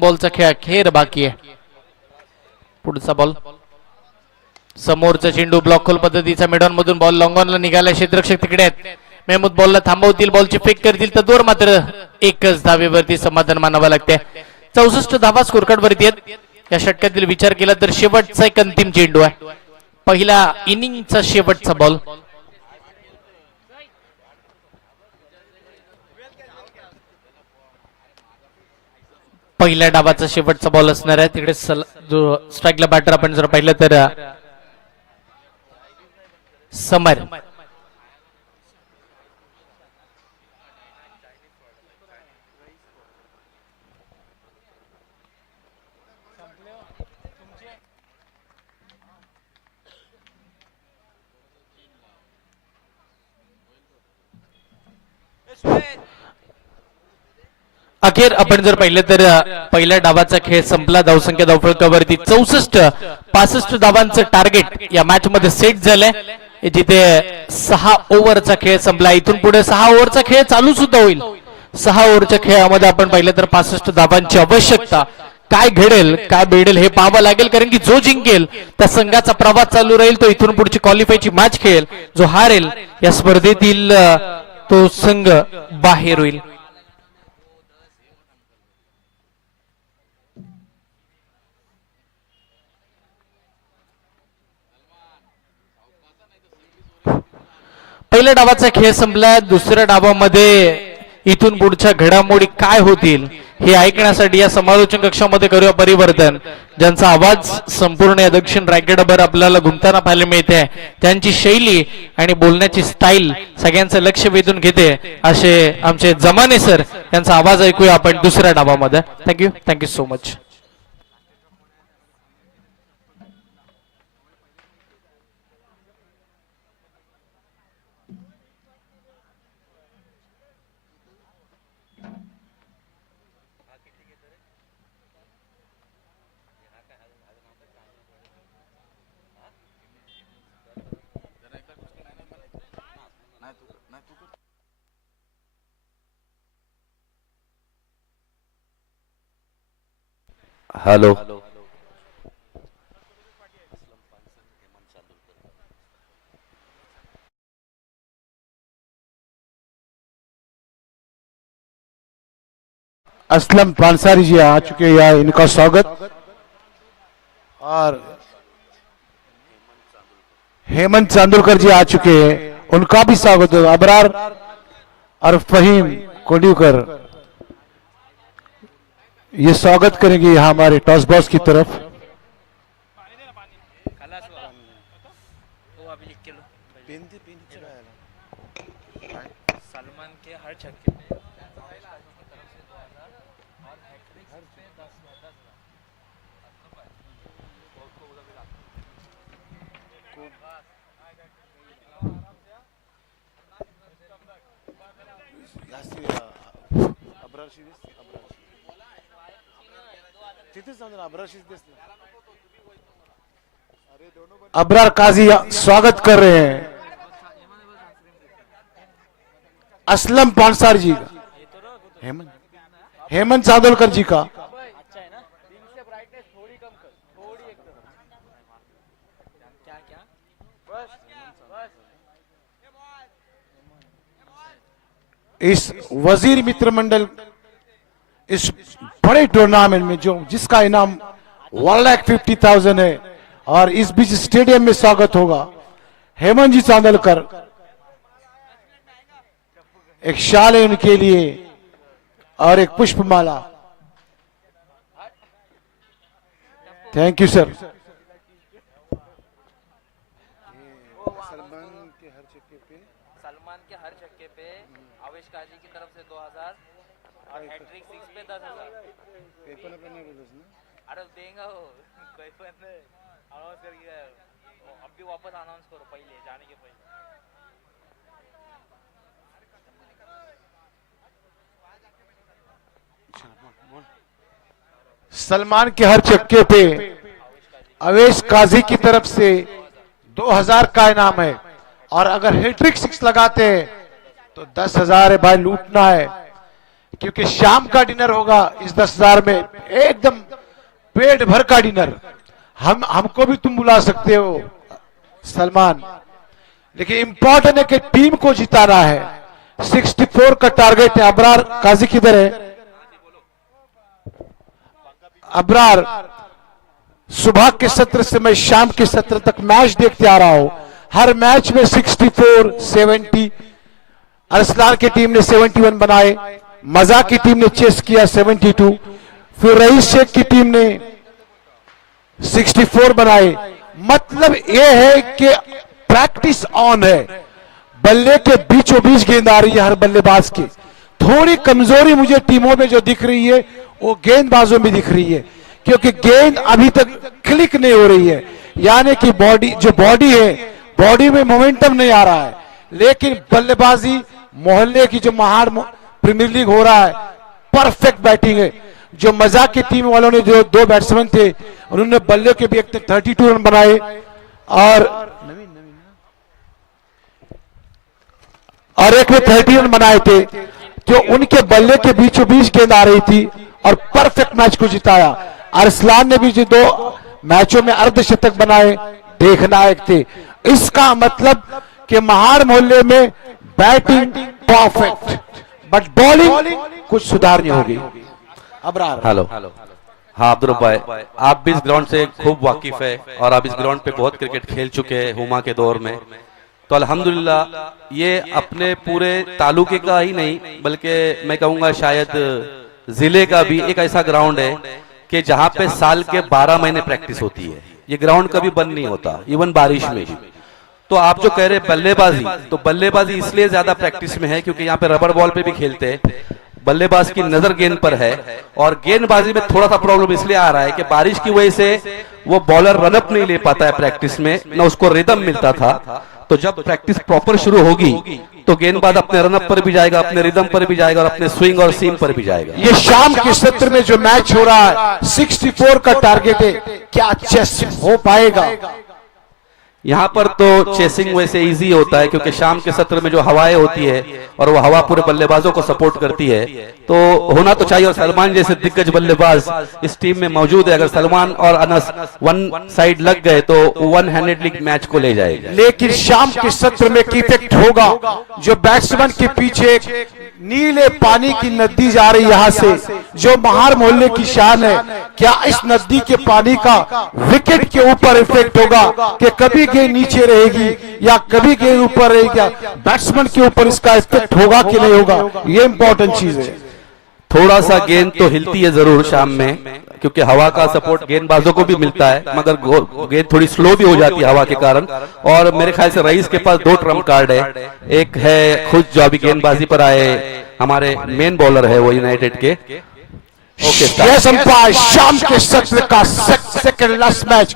बॉलचा खेळ अखेर बाकी आहे. पुढचा बॉल समोरचा चेंडू ब्लॉक होल पद्धतीचा मिडॉन मधून बॉल लॉंग ऑनला निघाला. क्षेत्ररक्षक तिकडे आहेत. मेहमूद बॉलला थांबवतील, बॉलची फेक करतील तर दूर मात्र एकच धावेवरती समाधान मानावं लागते. 64 धावा स्कोर कार्ड वरती आहेत. या षटकातील विचार केला तर शेवटचा एक अंतिम चेंडू आहे. पहिला इनिंगचा शेवटचा बॉल. पहिल्या डावाचा शेवटचा बॉल असणार आहे. तिकडे स्ट्राईकला बॅटर आपण जर पाहिलं तर समर. अखेर आपण जर पाहिलं तर पहिल्या डावाचा खेळ संपला. धावसंख्या धावफलकावरती 64-65 धावांचं टार्गेट या मॅच मध्ये सेट झालंय. जिथे 6 ओव्हरचा खेळ संपला. इथून पुढे 6 ओव्हरचा खेळ चालू सुद्धा होईल. 6 ओव्हरच्या खेळामध्ये आपण पाहिलं तर 65 धावांची आवश्यकता. काय घडेल काय बेडेल हे पाहावं लागेल, कारण की जो जिंकेल त्या संघाचा प्रवास चालू राहील. तो इथून पुढची क्वालिफायची मॅच खेळेल. जो हारेल या स्पर्धेतील तो संघ बाहेर होईल. पहिल्या डावाचा खेळ संपला. दुसऱ्या डावामध्ये इथून पुढच्या घडामोडी काय होतील हे ऐकण्यासाठी या समालोचन कक्षामध्ये करूया परिवर्तन. ज्यांचा आवाज संपूर्ण या दक्षिण रायगडभर आपल्याला घुमताना पाहायला मिळते. त्यांची शैली आणि बोलण्याची स्टाईल सगळ्यांचं लक्ष वेधून घेते. असे आमचे जमाने सर यांचा आवाज ऐकूया आपण दुसऱ्या डावामध्ये. Thank you so much. Hello. Aslam Pansari ji आ चुके हैं, इनका स्वागत. और हेमंत चांदुलकर जी आ चुके हैं, उनका भी स्वागत हो. अबरार और फहीम कोडिवकर ये स्वागत करेंगे यहाँ हमारे टॉस बॉस की तरफ. सलमान के हर छक्के पे अबरार काजी स्वागत कर रहे हैं असलम पानसार जी का, हेमंत चांदोलकर जी का. इस वजीर मित्र मंडल इस बड़े टूर्नामेंट में जिसका इनाम 1,50,000 है, और इस बीच स्टेडियम में स्वागत होगा हेमंत जी चांदोलकर. एक शाल है उनके लिए और एक पुष्पमाला. Thank you sir. सलमान के हर छक्के पे आवेश काजी की तरफ से 2,000 और हैट्रिक 6 पे 10,000. अरे देंगे वो कोई पर अनाउंस करके अब भी वापस अनाउंस करो पहले जाने के पहले. सलमान के हर चक्के पे अवेश काजी की तरफ से 2,000 का इनाम है, और अगर हैट्रिक 6 लगाते हैं तो 10,000 है भाई, लूटना है. क्योंकि शाम का डिनर होगा इस 10,000 में, एकदम पेट भर का डिनर। हमको भी तुम बुला सकते हो सलमान, लेकिन इंपॉर्टेंट है कि टीम को जिताना है। 64 का टारगेट है। अबरार काजी किधर है? अबरार, सुबह के सत्र से मैं शाम के सत्र तक मैच देखते आ रहा हूं। हर मैच में 64, 70, अरसलान की टीम ने 71 बनाए, मजा की टीम ने चेस किया 72, फिर रईस शेख की टीम ने 64 बनाए। मतलब यह है कि प्रैक्टिस ऑन है। बल्ले के बीचों बीच गेंद आ रही है हर बल्लेबाज की। थोड़ी कमजोरी मुझे टीमों में जो दिख रही है वो गेंदबाजों में दिख रही है, क्योंकि गेंद अभी तक क्लिक नहीं हो रही है। यानी कि बॉडी है, बॉडी में मोमेंटम नहीं आ रहा है। लेकिन बल्लेबाजी मोहल्ले की जो महार प्रीमियर लीग हो रहा है, परफेक्ट बैटिंग है। जो मजाक की टीम वालों ने जो 2 बैट्समैन थे उन्होंने बल्ले के भी 32 रन बनाए और एक ने 30 रन बनाए थे। जो उनके बल्ले के बीचों बीच गेंद आ रही थी और परफेक्ट मैच को जिताया। अरसलान ने भी जो 2 मैचों में अर्धशतक बनाए, देखनायक थे। इसका मतलब कि महार मोहल्ले में बैटिंग परफेक्ट, बट बॉलिंग कुछ सुधारनी होगी। अबरार, हेलो। हाँ अब्दुल भाई, आप भी इस ग्राउंड से खूब वाकिफ है और आप इस ग्राउंड पे बहुत क्रिकेट खेल चुके हैं हुमा के दौर में। तो अल्हम्दुलिल्लाह ये अपने पूरे तालुके का ही नहीं बल्कि मैं कहूँगा शायद जिले का भी एक ऐसा ग्राउंड है कि जहाँ पे साल के 12 महीने प्रैक्टिस होती है। ये ग्राउंड कभी बंद नहीं होता, इवन बारिश में भी। तो आप जो कह रहे हैं बल्लेबाजी, तो बल्लेबाजी इसलिए ज्यादा प्रैक्टिस में है क्योंकि यहाँ पे रबर बॉल पे भी खेलते हैं। बल्लेबाज की नजर गेंद पर है और गेंदबाजी में थोड़ा सा प्रॉब्लम इसलिए आ रहा है कि बारिश की वजह से वो बॉलर रनअप नहीं ले पाता है प्रैक्टिस में, ना उसको रिदम मिलता था। तो जब प्रैक्टिस प्रॉपर शुरू होगी तो गेंदबाज अपने रनअप पर भी जाएगा, अपने रिदम पर भी जाएगा और अपने स्विंग और सीम पर भी जाएगा। ये शाम के सत्र में जो मैच हो रहा है 64 का टारगेट है, क्या चेस हो पाएगा? यहाँ पर तो चेसिंग वैसे इजी होता है क्योंकि शाम के सत्र में जो हवाएं होती है और वो हवा पूरे बल्लेबाजों को सपोर्ट करती है, तो होना तो चाहिए। और सलमान जैसे दिग्गज बल्लेबाज इस टीम में मौजूद है। अगर सलमान और अनस वन साइड लग गए तो वन हैंडेडली मैच को ले जाएगा। लेकिन शाम के सत्र में की इफेक्ट होगा जो बैट्समैन के पीछे एक नीले पानी की नदी जा रही यहाँ से, जो महार मोहल्ले की शान है। क्या इस नदी के पानी का विकेट के ऊपर इफेक्ट होगा कि कभी गेंद नीचे रहेगी या कभी गेंद ऊपर रहेगी? बैट्समैन के ऊपर इसका इफेक्ट होगा कि नहीं होगा, ये इंपॉर्टेंट चीज है। थोड़ा सा गेंद तो हिलती है जरूर शाम में क्योंकि हवा का सपोर्ट गेंदबाजों को भी मिलता है, मगर गेंद थोड़ी स्लो भी हो जाती है हवा के कारण। और मेरे ख्याल से रईस के पास 2 ट्रम्प कार्ड है। एक है खुद जो अभी गेंदबाजी पर आए, हमारे मेन बॉलर है वो यूनाइटेड के। यस अंपायर, शाम के सत्र का सेकंड लास्ट मैच,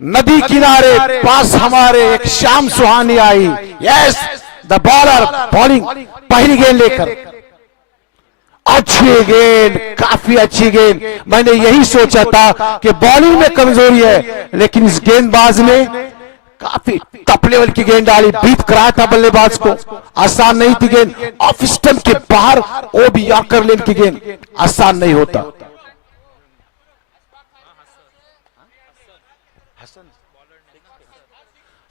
नदी किनारे पास हमारे एक शाम सुहानी आई। यस द बॉलर बॉलिंग, पहली गेंद लेकर अच्छी गेंद, काफी अच्छी गेंद। मैंने यही सोचा था कि बॉलिंग में कमजोरी है, लेकिन इस गेंदबाज ने काफी टॉप लेवल की गेंद डाली, बीट कराया था बल्लेबाज को। आसान नहीं थी गेंद, ऑफ स्टंप के बाहर, वो भी यॉर्कर लेन की गेंद, आसान नहीं होता।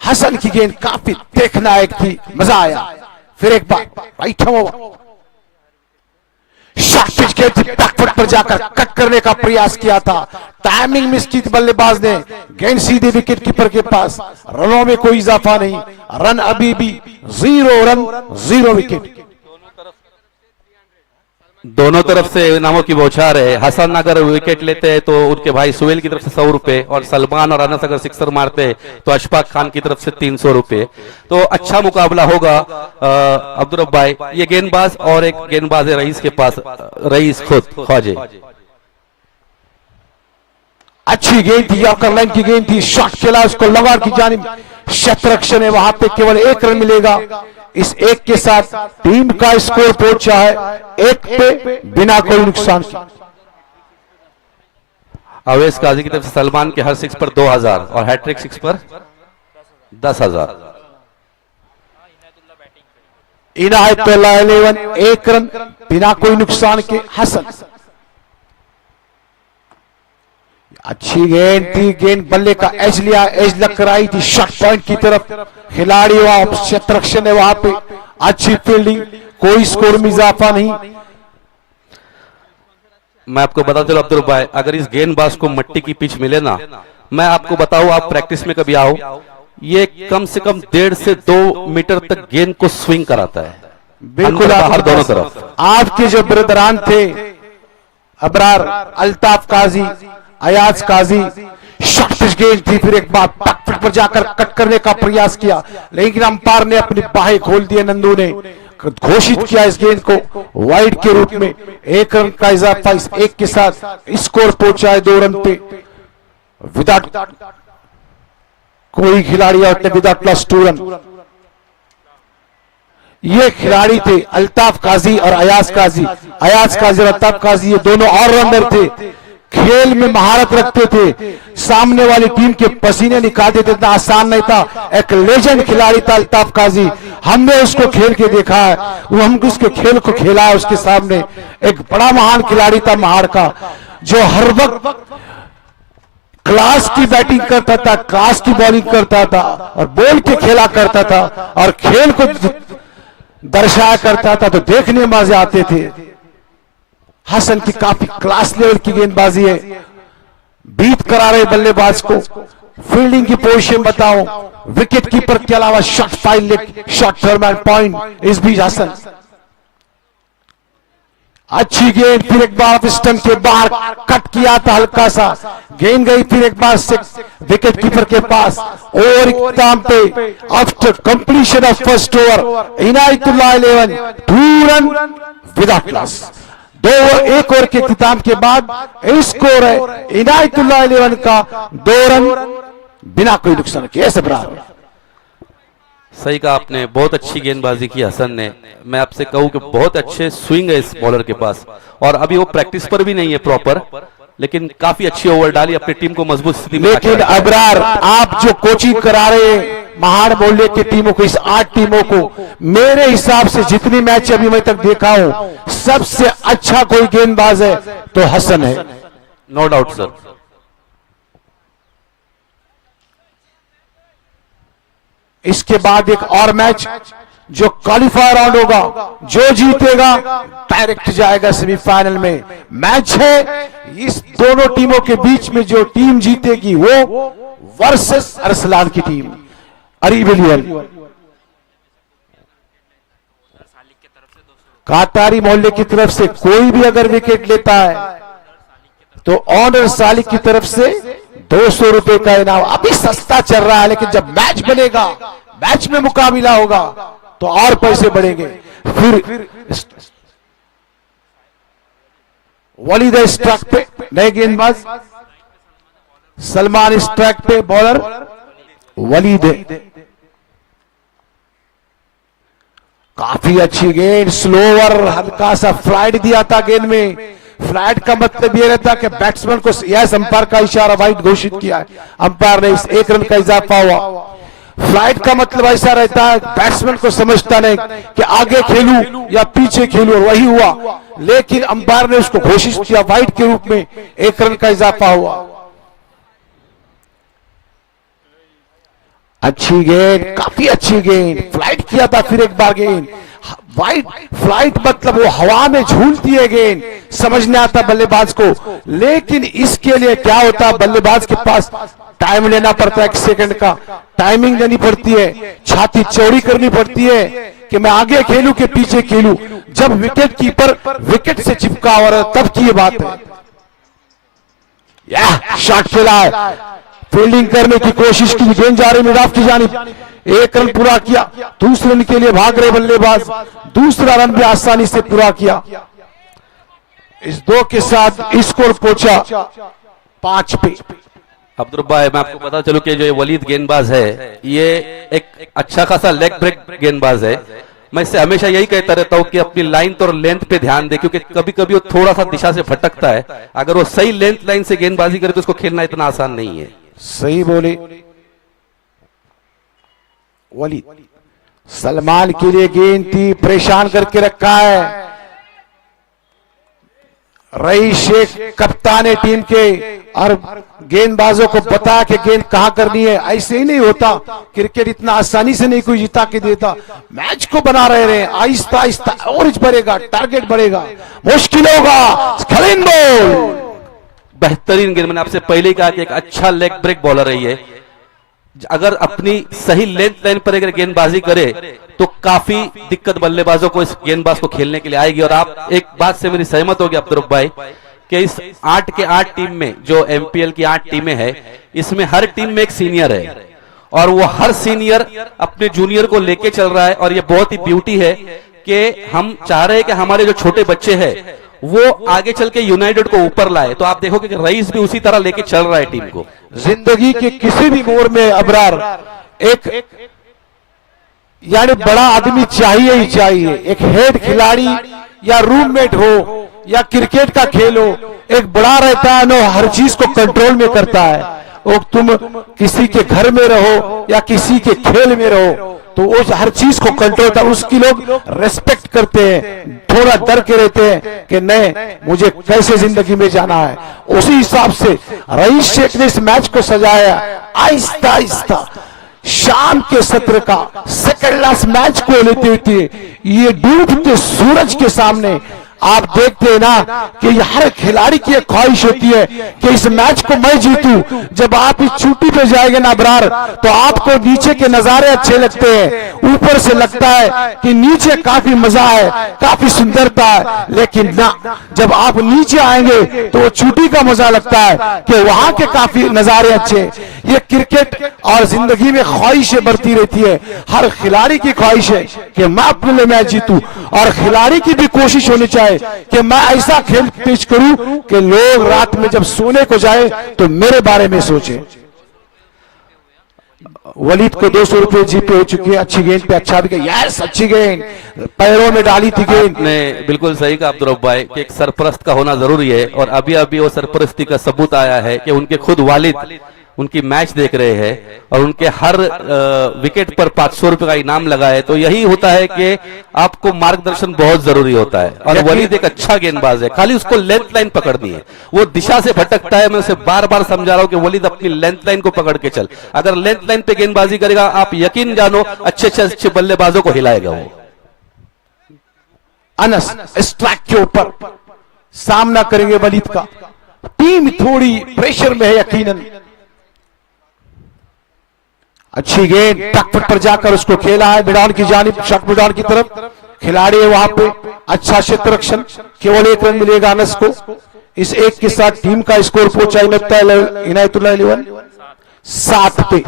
हसन की गेंद काफी देखना एक थी, मजा आया। फिर एक बार राइट शॉट पिच के बैकफुट पर जाकर कट करने का प्रयास किया था, टाइमिंग मिस की बल्लेबाज ने। गेंद सीधे विकेट कीपर के पास, रनों में कोई इजाफा नहीं, रन अभी भी 0 रन 0 विकेट। दोनों तरफ से इनामों की बौछार है। हसन अगर विकेट लेते हैं तो उनके भाई सुहेल की तरफ से 100 रुपए, और सलमान और अनस अगर सिक्सर मारते हैं तो अशफाक खान की तरफ से 300 रुपए। तो अच्छा मुकाबला होगा अब्दुल रब भाई। ये गेंदबाज और एक गेंदबाज है रईस के पास, रईस खुद ख्वाजे। अच्छी गेंद थी, यॉर्कर लाइन की गेंद थी, शॉट खेला उसको लगा की जानिब, शतरक्षण है, वहां पे केवल 1 रन मिलेगा। इस 1 के साथ टीम का स्कोर पहुंचा है 1 पे बिना कोई नुकसान के। अवैस काजी की तरफ से सलमान के हर 6 पर 2000 और हैट्रिक 6 पर 10,000। इनायतुल्लाह 11 एक रन बिना कोई नुकसान के हसन। अच्छी गेंद थी, गेंद बल्ले का एज लिया, एज लग कर आई थी शॉट पॉइंट की तरफ। खिलाड़ी वहां क्षेत्ररक्षण है, वहां पे अच्छी फील्डिंग, कोई स्कोर में इजाफा नहीं। मैं आपको बता चलो अब्दुल भाई, अगर इस गेंदबाज को मट्टी की पिच मिले ना, मैं आपको बताऊं, आप प्रैक्टिस में कभी आओ, ये कम से कम 1.5 से 2 मीटर तक गेंद को स्विंग कराता है, बिल्कुल अंदर बाहर दोनों तरफ। आपके जो ब्रदरान थे अबरार, अल्ताफ काजी, अयाज काजी, शॉर्ट पिच गेंद थी, फिर एक बार पट पर जाकर कट करने का प्रयास किया, लेकिन अंपायर ने अपनी बाहें खोल दिए। नंदू ने घोषित किया इस गेंद को वाइड के रूप में। 1 रन का इजाफा इस एक के साथ स्कोर पहुंचा है 2 रन पे। विदाउट कोई खिलाड़ी आउट नहीं, विदाउट प्लस 2 रन। ये खिलाड़ी थे अल्ताफ काजी और अयाज काजी। अयाज काजी और अल्ताफ काजी ये दोनों ऑलराउंडर थे, खेल में महारत रखते थे, सामने वाली टीम के पसीने निकालते थे, इतना आसान नहीं था। एक लेजेंड खिलाड़ी था अल्ताफ काजी, हमने उसको खेल के देखा है, वो हमको उसके खेल को खेला है उसके सामने। एक बड़ा महान खिलाड़ी था महाड़ का, जो हर वक्त क्लास की बैटिंग करता था, क्लास की बॉलिंग करता था और बोल के खेला करता था और खेल को दर्शाया करता था, तो देखने में मजे आते थे। हसन की काफी क्लास लेवल की गेंदबाजी है, बीट करा रहे बल्लेबाज को। फील्डिंग की पोजीशन बताओ, विकेट कीपर के अलावा shot file leg, shot term point इस बीच हसन। अच्छी गेंद, फिर एक बार स्टंप के बाहर कट किया था हल्का सा, गेंद गई फिर एक बार से विकेट कीपर के पास। ओवर इख्तिताम पे after completion of first over, Inayatullah 11 2 run without loss. 1 over के इख्तिताम के बाद स्कोर है इनायतुल्लाह 11 का 2 रन बिना कोई नुकसान के। ऐसे बराबर सही कहा आपने, बहुत अच्छी गेंदबाजी की हसन ने। मैं आपसे कहूं कि बहुत अच्छे स्विंग है इस बॉलर के पास, और अभी वो प्रैक्टिस पर भी नहीं है प्रॉपर, लेकिन काफी अच्छी ओवर डाली, अपनी टीम को मजबूत स्थिति में। लेकिन अबरार, आप जो कोचिंग करा रहे हैं महाड़ मोहल्ले की टीमों को, इस 8 टीमों को, मेरे हिसाब से जितनी मैच अभी मैं तक देखा हूं, सबसे अच्छा कोई गेंदबाज है तो हसन है। No doubt sir. इसके बाद एक और मैच जो क्वालिफायर राउंड होगा, जो जीतेगा डायरेक्ट जाएगा सेमीफाइनल में। मैच है इस दोनों टीमों के बीच में, जो टीम जीतेगी वो वर्सेस अरसलान की टीम अरीबिलियल। कातारी मोहल्ले की तरफ से कोई भी अगर विकेट लेता है तो ऑनर सालिक की तरफ से 200 रुपए का इनाम। अभी सस्ता चल रहा है, लेकिन जब मैच बनेगा, मैच में मुकाबला होगा तो और पैसे बढ़ेंगे। फिर वलीद स्ट्राइक पे, नए गेंदबाज सलमान स्ट्राइक पे, बॉलर वलीद। काफी अच्छी गेंद, स्लोवर, हल्का सा फ्लाइट दिया था गेंद में। फ्लाइट का मतलब यह रहता कि बैट्समैन को, यस अंपायर का इशारा वाइड घोषित किया है अंपायर ने, इस 1 रन का इजाफा हुआ। फ्लाइट का मतलब ऐसा रहता है बैट्समैन को समझता नहीं कि आगे खेलूं या पीछे खेलूं, और वही हुआ, लेकिन अंपायर ने उसको घोषित किया वाइड के रूप में, 1 रन का इजाफा हुआ। अच्छी गेंद, काफी अच्छी गेंद, फ्लाइट किया था, फिर एक बार गेंद वाइड। फ्लाइट मतलब वो हवा में झूलती है गेंद, समझने आता बल्लेबाज को, लेकिन इसके लिए क्या होता है, बल्लेबाज के पास टाइम लेना पड़ता है, 1 सेकंड का टाइमिंग लेनी पड़ती है, छाती चौड़ी करनी पड़ती है कि मैं आगे खेलूं कि पीछे खेलूं। जब विकेट कीपर विकेट से चिपका हुआ है तब की ये बात है। या शॉट खेला है, फील्डिंग करने की कोशिश की, गेंद जा रही मिडाफ की जानिब, 1 रन पूरा किया। दूसरे रन के लिए भाग रहे बल्लेबाज, दूसरा रन भी आसानी से पूरा किया। इस 2 के साथ स्कोर पहुंचा 5 पे। अब्दुल भाई, मैं आपको पता चलूं कि जो ये वलीद गेंदबाज है, ये एक अच्छा खासा लेग ब्रेक गेंदबाज है। मैं इससे हमेशा यही कहता रहता हूं कि अपनी लाइन और लेंथ पे ध्यान दे, क्योंकि कभी कभी वो थोड़ा सा दिशा से भटकता है। अगर वो सही लेंथ लाइन से गेंदबाजी करे तो उसको खेलना इतना आसान नहीं है। सही बोले वलीद, सलमान के लिए गेंद थी, परेशान करके रखा है। रईस शेख कप्तान है टीम के और गेंदबाजों को बता के गेंद कहां करनी है। ऐसे ही नहीं होता, क्रिकेट इतना आसानी से नहीं कोई जिता के देता। मैच को बना रहे हैं आहिस्ता आहिस्ता, ओवर बढ़ेगा, टारगेट बढ़ेगा, मुश्किल होगा। क्लीन बॉल, बेहतरीन गेंद। मैंने आपसे पहले ही कहा कि एक अच्छा लेग ब्रेक बॉलर है ये। अगर अपनी सही लेंथ लाइन पर अगर गेंदबाजी करे तो काफी दिक्कत बल्लेबाजों को, इस गेंदबाज को खेलने के लिए आएगी। और आप एक बात से मेरी सहमत होगी अब्दुल भाई कि इस 8 के 8 टीम में जो एमपीएल की 8 टीमें हैं, इसमें हर टीम में एक सीनियर है और वो हर सीनियर अपने जूनियर को लेके चल रहा है। और ये बहुत ही ब्यूटी है कि हम चाह रहे हैं कि हमारे जो छोटे बच्चे हैं वो आगे चल के यूनाइटेड को ऊपर लाए। तो आप देखोगे कि रईस भी उसी तरह लेके चल रहा है टीम को। जिंदगी के किसी भी मोड़ में अबरार एक यानी बड़ा आदमी चाहिए ही चाहिए। एक हेड खिलाड़ी या रूममेट हो या क्रिकेट का खेल हो, एक बड़ा रहता है ना, हर चीज को कंट्रोल में करता है। वो तुम किसी के घर में रहो या किसी के खेल में रहो तो वो हर चीज को कंट्रोल करता है। उसकी लोग रेस्पेक्ट करते हैं, थोड़ा डर के रहते हैं कि नहीं मुझे कैसे जिंदगी में जाना है। उसी हिसाब से रईस शेख ने इस मैच को सजाया आहिस्ता आहिस्ता। शाम के सत्र का सेकंड लास्ट मैच को लेते हुए ये डूबते सूरज के सामने आप देखते हैं ना कि हर खिलाड़ी की एक ख्वाहिश होती है कि इस मैच को मैं जीतूं। जब आप इस चोटी पे जाएंगे ना अबरार तो आपको नीचे के नजारे अच्छे लगते हैं, ऊपर से लगता है कि नीचे काफी मजा है, काफी सुंदरता है। लेकिन ना, जब आप नीचे आएंगे तो वो चोटी का मजा लगता है कि वहां के काफी नजारे अच्छे। ये क्रिकेट और जिंदगी में ख्वाहिशें बढ़ती रहती है। हर खिलाड़ी की ख्वाहिश है कि मैं अपने लिए मैच जीतूं और खिलाड़ी की भी कोशिश होनी चाहिए कि मैं ऐसा खेल पेश करूं कि लोग रात में जब सोने को जाए तो मेरे बारे में सोचे। वलीद को 200 रुपए जीपे हो चुके हैं। अच्छी गेंद पे अच्छा भी, यस अच्छी गेंद पैरों में डाली थी गेंद। ने बिल्कुल सही कहा अब्दुल भाई कि एक सरपरस्त का होना जरूरी है। और अभी अभी वो सरपरस्ती का सबूत आया है कि उनके खुद वालिद उनकी मैच देख रहे हैं और उनके हर विकेट पर 500 रुपए का इनाम लगा है। तो यही होता है कि आपको मार्गदर्शन बहुत जरूरी होता है। और वलीद एक अच्छा गेंदबाज है, खाली उसको लेंथ लाइन पकड़नी है। वो दिशा से भटकता है, मैं उसे बार बार समझा रहा हूं कि वलीद अपनी लेंथ लाइन को पकड़ के चल। अगर लेंथ लाइन पे गेंदबाजी करेगा आप यकीन जानो अच्छे बल्लेबाजों को हिलाएगा वो। अनस स्ट्राइक के ऊपर सामना करेंगे वलीद का। टीम थोड़ी प्रेशर में है यकीनन। अच्छी गेंद टकपट पर जाकर उसको खेला है मिडान की जानिब, शॉट मिडान की तरफ। खिलाड़ी है वहां पे, अच्छा क्षेत्र रक्षण। केवल 1 रन मिलेगा अनस को। इस 1 के साथ टीम का स्कोर पहुंचा इनायतुल्लाह 11 7 पे।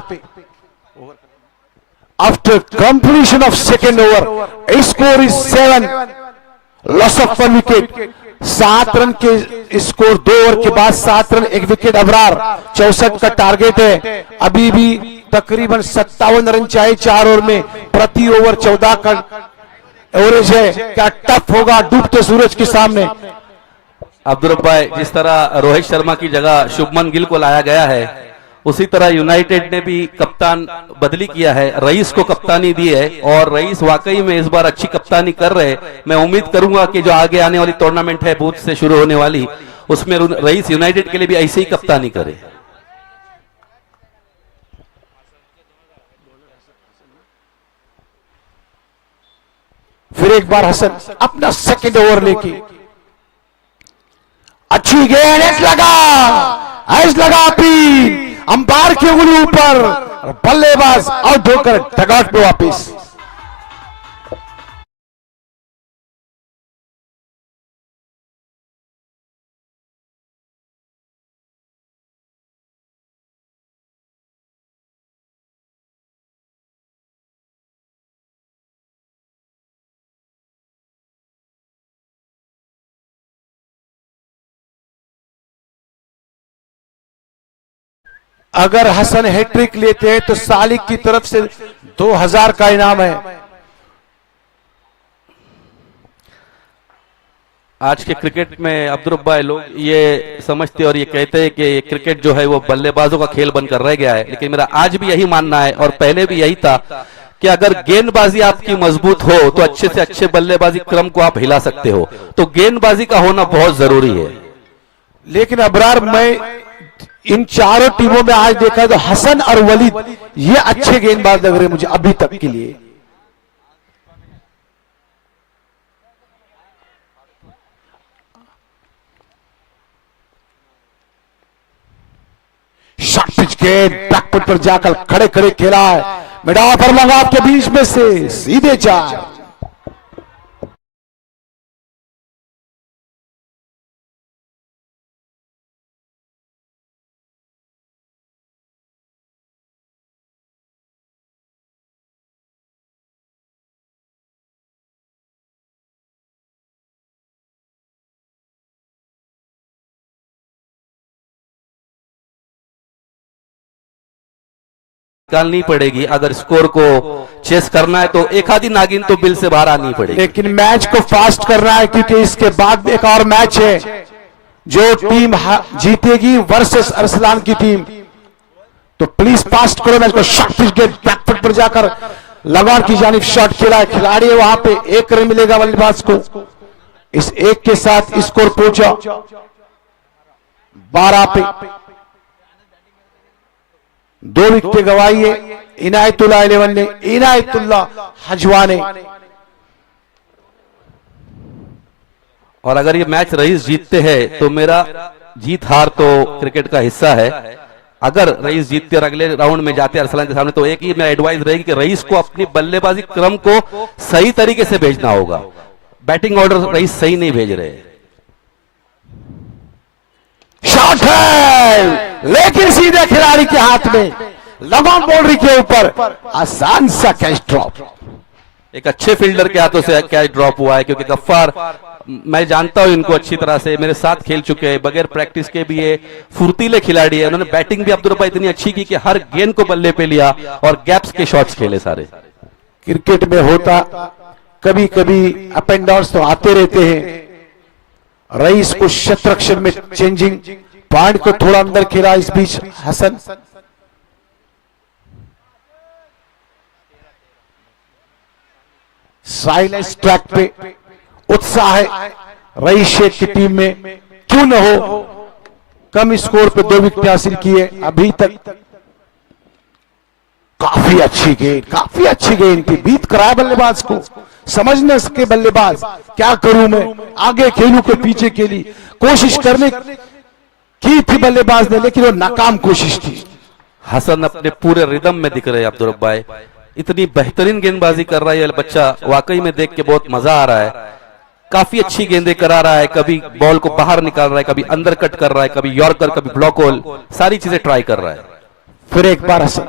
After completion of second over score is 7, loss of 1 wicket. 7 run के स्कोर, 2 ओवर के बाद 7 रन 1 विकेट। अबरार 64 का टारगेट है। अभी भी तकरीबन 57 रन चाहिए 4 ओवर में, प्रति ओवर 14 का एवरेज है। क्या टफ होगा डूबते सूरज के सामने। अब्दुल भाई जिस तरह रोहित शर्मा की जगह शुभमन गिल को लाया गया है, उसी तरह यूनाइटेड ने भी कप्तान बदली किया है, रईस को कप्तानी दी है। और रईस वाकई में इस बार अच्छी कप्तानी कर रहे हैं। मैं उम्मीद करूंगा कि जो आगे आने वाली टूर्नामेंट है बूथ से शुरू होने वाली, उसमें रईस यूनाइटेड के लिए भी ऐसे ही कप्तानी करे। फिर एक बार हसन अपना सेकेंड ओवर लेके अच्छी गेंद, ऐस लगा पीन अंपायर की उंगली ऊपर, बल्लेबाज आउट होकर डगआउट पे वापिस। अगर हसन हैट्रिक लेते हैं तो सालिक की तरफ से 2000 का इनाम है। आज के क्रिकेट में अब्दुल भाई लोग ये समझते और ये कहते हैं कि क्रिकेट जो है वो बल्लेबाजों का खेल बनकर रह गया है, लेकिन मेरा आज भी यही मानना है और पहले भी यही था कि अगर गेंदबाजी आपकी मजबूत हो तो अच्छे से अच्छे बल्लेबाजी क्रम को आप हिला सकते हो, तो गेंदबाजी का होना बहुत जरूरी है। लेकिन अबरार, मैं इन चारों टीमों में आज देखा तो हसन और वलीद ये अच्छे गेंदबाज लग रहे मुझे अभी तक के लिए। शॉर्ट पिच गेंद बैकफुट पर जाकर खड़े खड़े खेला है, मैदान पर लगा आपके बीच में से सीधे चार। निकालनी पड़ेगी, अगर स्कोर को चेस करना है तो एक आधी नागिन तो बिल से बाहर आनी पड़ेगी। लेकिन मैच को फास्ट करना है, क्योंकि इसके बाद एक और मैच है। जो टीम जीतेगी वर्सेस अरसलान की टीम, तो प्लीज फास्ट करो मैच को। शॉट पिच गेंद बैकफुट पर जाकर लगान की जानिब शॉट खेला है खिलाड़ी है, वहां पे एक रन मिलेगा बल्लेबाज को। इस एक के साथ स्कोर पहुंचा 12 पे। 2 विकेट गंवाई है इनायतुल्लाह 11 ने, इनायतुल्लाह हजवा ने। और अगर ये मैच रईस जीतते हैं तो मेरा जीत हार तो क्रिकेट का हिस्सा है। अगर रईस जीतते और अगले राउंड में जाते अरसलान के सामने, तो एक ही मेरा एडवाइस रहेगी कि रईस को अपनी बल्लेबाजी क्रम को सही तरीके से भेजना होगा। बैटिंग ऑर्डर रईस सही नहीं भेज रहे। शॉट है लेकिन सीधे खिलाड़ी के हाथ में, लगाम बाउंड्री के ऊपर, आसान सा कैच ड्रॉप। एक अच्छे फील्डर के हाथों से कैच ड्रॉप हुआ है, क्योंकि गफ्फार मैं जानता हूं इनको अच्छी तरह से, मेरे साथ खेल चुके हैं, बगैर प्रैक्टिस के भी ये फुर्तीले खिलाड़ी है। उन्होंने बैटिंग भी अब्दुल रब्बा इतनी अच्छी की कि हर गेंद को बल्ले पे लिया और गैप्स के शॉट्स खेले सारे। क्रिकेट में होता कभी कभी अप एंड डाउन तो आते रहते हैं। रईस को शतरक्षण में चेंजिंग पॉइंट को थोड़ा अंदर खेला, इस बीच हसन साइलेंस ट्रैक पे उत्साह है रईस शेख की टीम में, क्यों न हो। कम स्कोर पे 2 विकेट हासिल किए अभी तक। काफी अच्छी गेंद थी, बीत कराया बल्लेबाज को। समझ न सके बल्लेबाज क्या करूं मैं, आगे खेलूं के पीछे खेली, कोशिश करने की थी बल्लेबाज ने, लेकिन वो नाकाम कोशिश थी। हसन अपने पूरे रिदम में दिख रहे हैं अब्दुल रब्बा, इतनी बेहतरीन गेंदबाजी कर रहा है बच्चा, वाकई में देख के बहुत मजा आ रहा है। काफी अच्छी गेंदें करा रहा है, कभी बॉल को बाहर निकाल रहा है, कभी अंदर कट कर रहा है, कभी यॉर्कर, कभी ब्लॉक होल, सारी चीजें ट्राई कर रहा है। फिर एक बार हसन,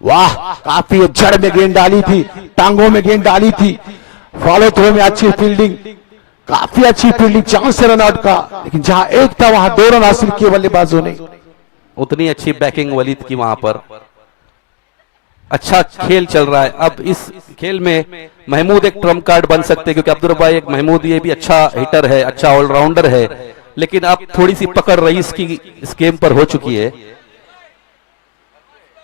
वाह, काफी जड़ में गेंद डाली थी, टांगों में गेंद डाली थी, फॉलो थ्रो में अच्छी फील्डिंग, काफी अच्छी फील्डिंग, चांस रन आउट का। लेकिन जहां एक था वहां 2 रन हासिल किए बल्लेबाजों ने। उतनी अच्छी बैकिंग वलीद की वहां पर। अच्छा खेल चल रहा है। अब इस खेल में महमूद एक ट्रम्प कार्ड बन सकते हैं, क्योंकि अब्दुल रब्बा एक महमूद ये भी अच्छा हिटर है, अच्छा ऑलराउंडर है, लेकिन अब थोड़ी सी पकड़ रईस की इस गेम पर हो चुकी है।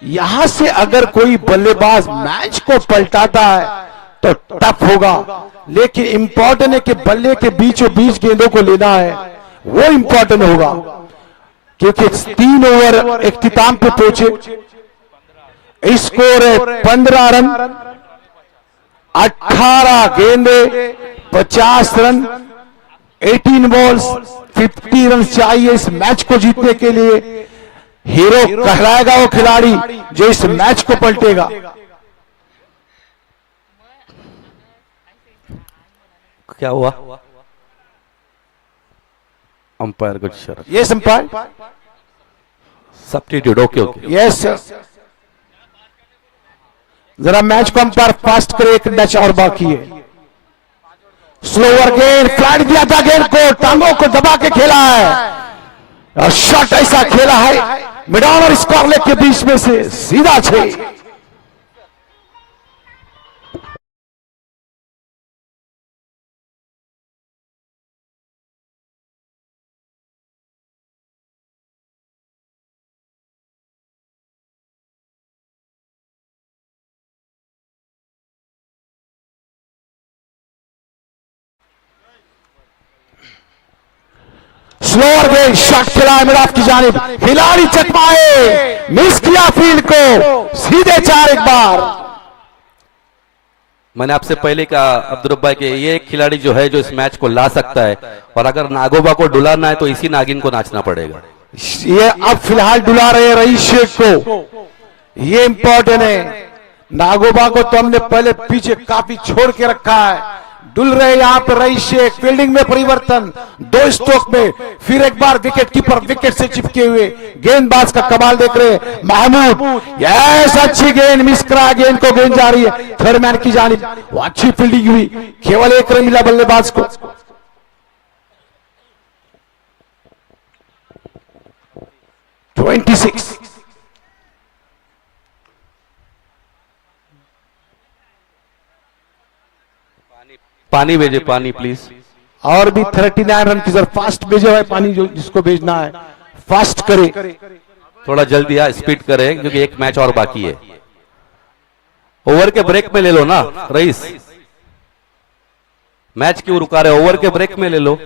यहां से अगर कोई बल्लेबाज मैच को पलटाता है तो टफ होगा, लेकिन इंपॉर्टेंट है कि बल्ले के बीचों बीच गेंदों को लेना है, वो इंपॉर्टेंट होगा। क्योंकि 3 ओवर इख्तिताम पे पहुंचे, स्कोर है 15 रन, 18 गेंदे, 50 रन, 18 बॉल्स, 50 रन चाहिए इस मैच को जीतने के लिए। हीरो कहलाएगा वो खिलाड़ी जो इस मैच को पलटेगा। क्या हुआ? अंपायर को इशारा। Yes umpire, substitute, okay okay. Yes sir, जरा मैच को अंपायर फास्ट करे, एक मैच और बाकी है। स्लोअर गेंद, फ्लाइट दिया था गेंद को, टांगों को दबा के खेला है और शॉट ऐसा खेला है मिडॉन और स्कॉर्लेट के बीच में से सीधा 6। स्लोअर गेंद शॉट खेला है मिराफ की जानिब, खिलाड़ी चकमाए, मिस किया फील्ड को, सीधे 4 एक बार। मैंने आपसे पहले कहा अब्दुल भाई के ये एक खिलाड़ी जो है जो इस मैच को ला सकता है, और अगर नागोबा को डुलाना है तो इसी नागिन को नाचना पड़ेगा। ये अब फिलहाल डुला रहे हैं रईस शेख को, ये इंपॉर्टेंट है। नागोबा को तो हमने पहले पीछे काफी छोड़ के रखा है, डुल रहे यहाँ पे रईस शेख। फील्डिंग में परिवर्तन, 2 स्ट्रोक में, फिर एक बार विकेट कीपर विकेट से चिपके हुए, गेंदबाज का कमाल देख रहे हैं महमूद। यस, अच्छी गेंद, मिस करा गेंद को, गेंद जा रही है थर्ड मैन की जानिब। वो अच्छी फील्डिंग हुई, केवल 1 रन मिला बल्लेबाज को। पानी भेजे, पानी प्लीज। और भी 39 रन की जरूरत, फास्ट भेजे हुए पानी, जो जिसको भेजना है फास्ट करे। थोड़ा जल्दी स्पीड करे क्योंकि एक मैच और बाकी है। ओवर के ब्रेक में ले लो ना रईस, मैच क्यों रुका रहे, ओवर के ब्रेक में ले लो।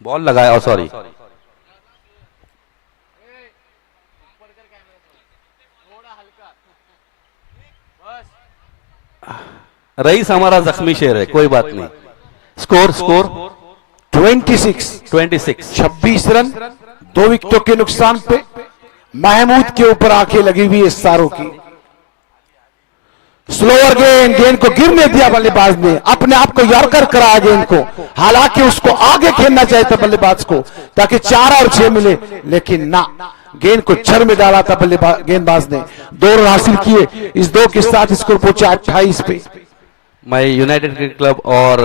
बॉल लगाया, सॉरी। रईस हमारा जख्मी शेर है, कोई बात नहीं। स्कोर 26 रन, 2 विकेटों के नुकसान पे महमूद के ऊपर आंखें लगी हुई है सारों की। स्लोअर गेंद, गेंद को गिरने दिया बल्लेबाज ने, अपने आप को यॉर्कर कराया गेंद को। हालांकि उसको आगे खेलना चाहिए था बल्लेबाज को ताकि 4 और 6 मिले, लेकिन ना, गेंद को छर में डाला था बल्लेबाज गेंदबाज ने। 2 रन हासिल किए, इस 2 के साथ स्कोर पहुंचा 28 पे। मैं यूनाइटेड क्रिकेट क्लब और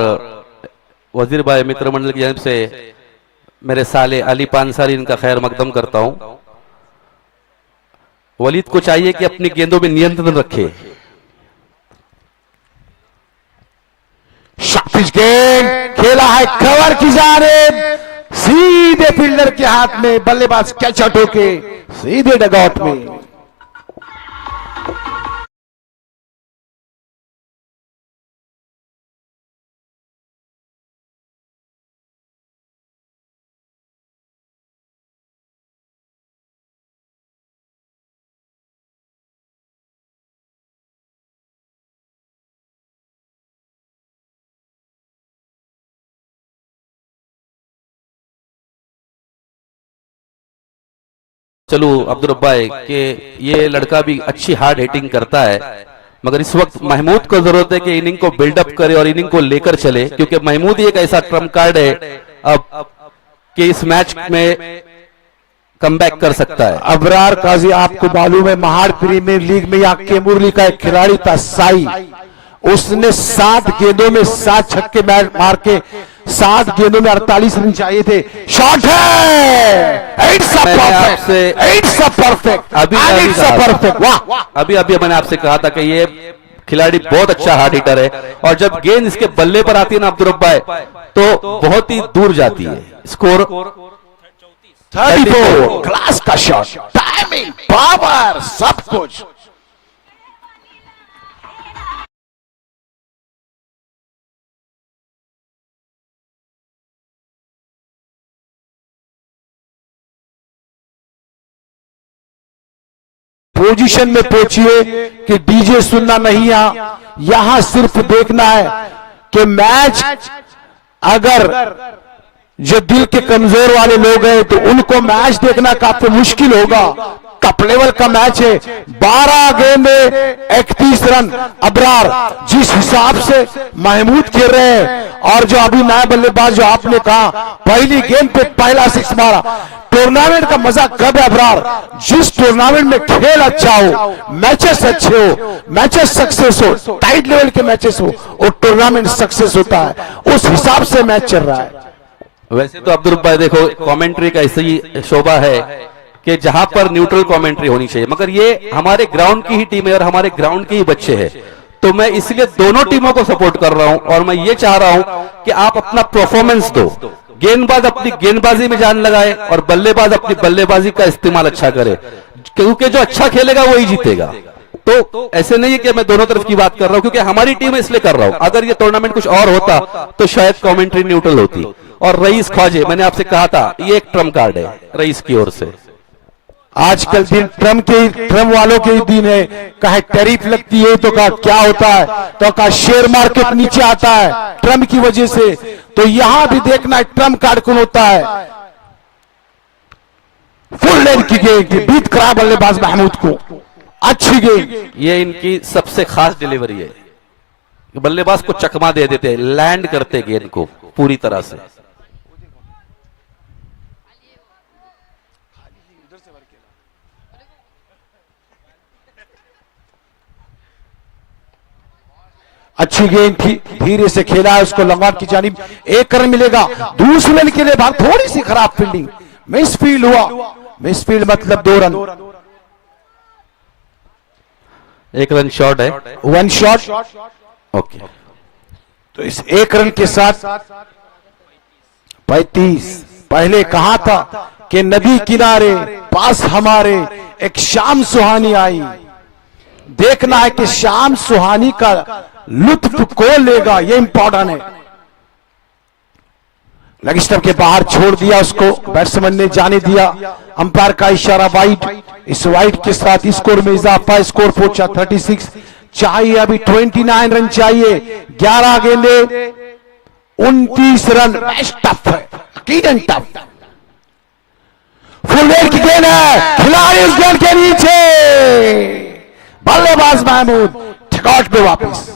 वजीर भाई मित्र मंडल की जानिब से मेरे साले अली पानसारी इनका खैर मकदम करता हूं। वलीद को चाहिए कि अपनी गेंदों में नियंत्रण रखे। शॉर्टिश गेंद खेला है कवर की जानिब, सीधे फील्डर के हाथ में, बल्लेबाज कैच आउट होके सीधे डगआउट में। चलो अब्दुल भाई के ये लड़का भी अच्छी हार्ड हिटिंग करता है, मगर इस वक्त महमूद को जरूरत है कि इनिंग को बिल्डअप करे और इनिंग को लेकर चले, क्योंकि महमूद ही एक ऐसा ट्रम्प कार्ड है अब कि इस मैच में कमबैक कर सकता है। अबरार काजी, आपको मालूम है महाड़ प्रीमियर लीग में यहाँ केमुरली का एक खिलाड़ी था साई, उसने 7 गेंदों में 7 छक्के मार के 7 गेंदों में 48 रन चाहिए थे। शॉट है, इट्स अ परफेक्ट, अभी मैंने आपसे कहा था कि ये खिलाड़ी बहुत अच्छा हार्ड हिटर है, और जब गेंद इसके बल्ले पर आती है ना अब्दुल भाई तो बहुत ही दूर जाती है। स्कोर 34, क्लास का शॉट, टाइमिंग, पावर, सब कुछ। पोजीशन में पहुंचिए कि डीजे सुनना नहीं, यहां सिर्फ देखना है कि मैच, अगर जो दिल के कमजोर वाले लोग हैं तो उनको मैच देखना काफी मुश्किल होगा। टॉप लेवल का मैच है, 12 गेंदे 31 रन। अबरार जिस हिसाब से महमूद खेल रहे हैं, और जो अभी नया बल्लेबाज जो आपने कहा पहली गेंद पे पहला 6 मारा। टूर्नामेंट का मजा कब है अबरार, जिस टूर्नामेंट में खेल अच्छा हो, मैचेस अच्छे हो, मैचेस सक्सेस हो, टाइट लेवल के मैचेस हो, और टूर्नामेंट सक्सेस होता है। उस हिसाब से मैच चल रहा है। वैसे तो अब्दुल भाई देखो, कमेंट्री का ऐसी शोभा है कि जहां पर न्यूट्रल कमेंट्री होनी चाहिए, मगर ये हमारे ग्राउंड की ही टीम है और हमारे ग्राउंड के ही बच्चे हैं, तो मैं इसलिए दोनों टीमों को सपोर्ट कर रहा हूं, और मैं ये चाह रहा हूं कि आप अपना परफॉर्मेंस दो, गेंदबाज अपनी गेंदबाजी में जान लगाए और बल्लेबाज अपनी बल्लेबाजी का इस्तेमाल अच्छा करे, क्योंकि जो अच्छा खेलेगा वही जीतेगा। तो ऐसे नहीं है कि मैं दोनों तरफ की बात कर रहा हूं, क्योंकि हमारी टीम है इसलिए कर रहा हूं। अगर ये टूर्नामेंट कुछ और होता तो शायद कमेंट्री न्यूट्रल होती। और रईस ख्वाजे, मैंने आपसे कहा था ये एक ट्रम्प कार्ड है रईस की ओर से। आजकल दिन ट्रम्प वालों के ही दिन है। कहा टैरिफ लगती है तो कहा क्या होता है, तो कहा शेयर मार्केट नीचे आता है ट्रम्प की वजह से। तो यहां भी देखना है ट्रम्प कार्ड कौन होता है। फुल लेन की गेंद बीट करा बल्लेबाज महमूद को, अच्छी गेंद। ये इनकी सबसे खास डिलीवरी है, बल्लेबाज को चकमा दे देते हैं, लैंड करते गेंद को पूरी तरह से। अच्छी गेंद थी, धीरे से खेला है उसको लंबाट की जानिब, 1 रन मिलेगा। दूसरे रन के लिए भाग, थोड़ी सी खराब फील्डिंग, मिस फील्ड हुआ। मिस फील्ड मतलब 2 रन। 1 रन शॉट है, 1 शॉट। ओके। तो इस 1 रन के साथ 35। पहले कहा था कि नदी किनारे पास हमारे एक शाम सुहानी आई। देखना है कि शाम सुहानी का लुत्फ कौन लेगा, ये इंपॉर्टेंट है। लेग स्टंप के बाहर छोड़ दिया उसको, बैट्समैन ने जाने दिया। अंपायर का इशारा वाइड। इस वाइड के साथ स्कोर में इजाफा, स्कोर पहुंचा 36। चाहिए अभी 29 रन चाहिए, 11 गेंदे 29 रन। टफ है, यकीनन टफ। फुल वेट की गेंद है, खिलाड़ी उस गेंद के नीचे, बल्लेबाज महमूद ठिकाट पे वापस।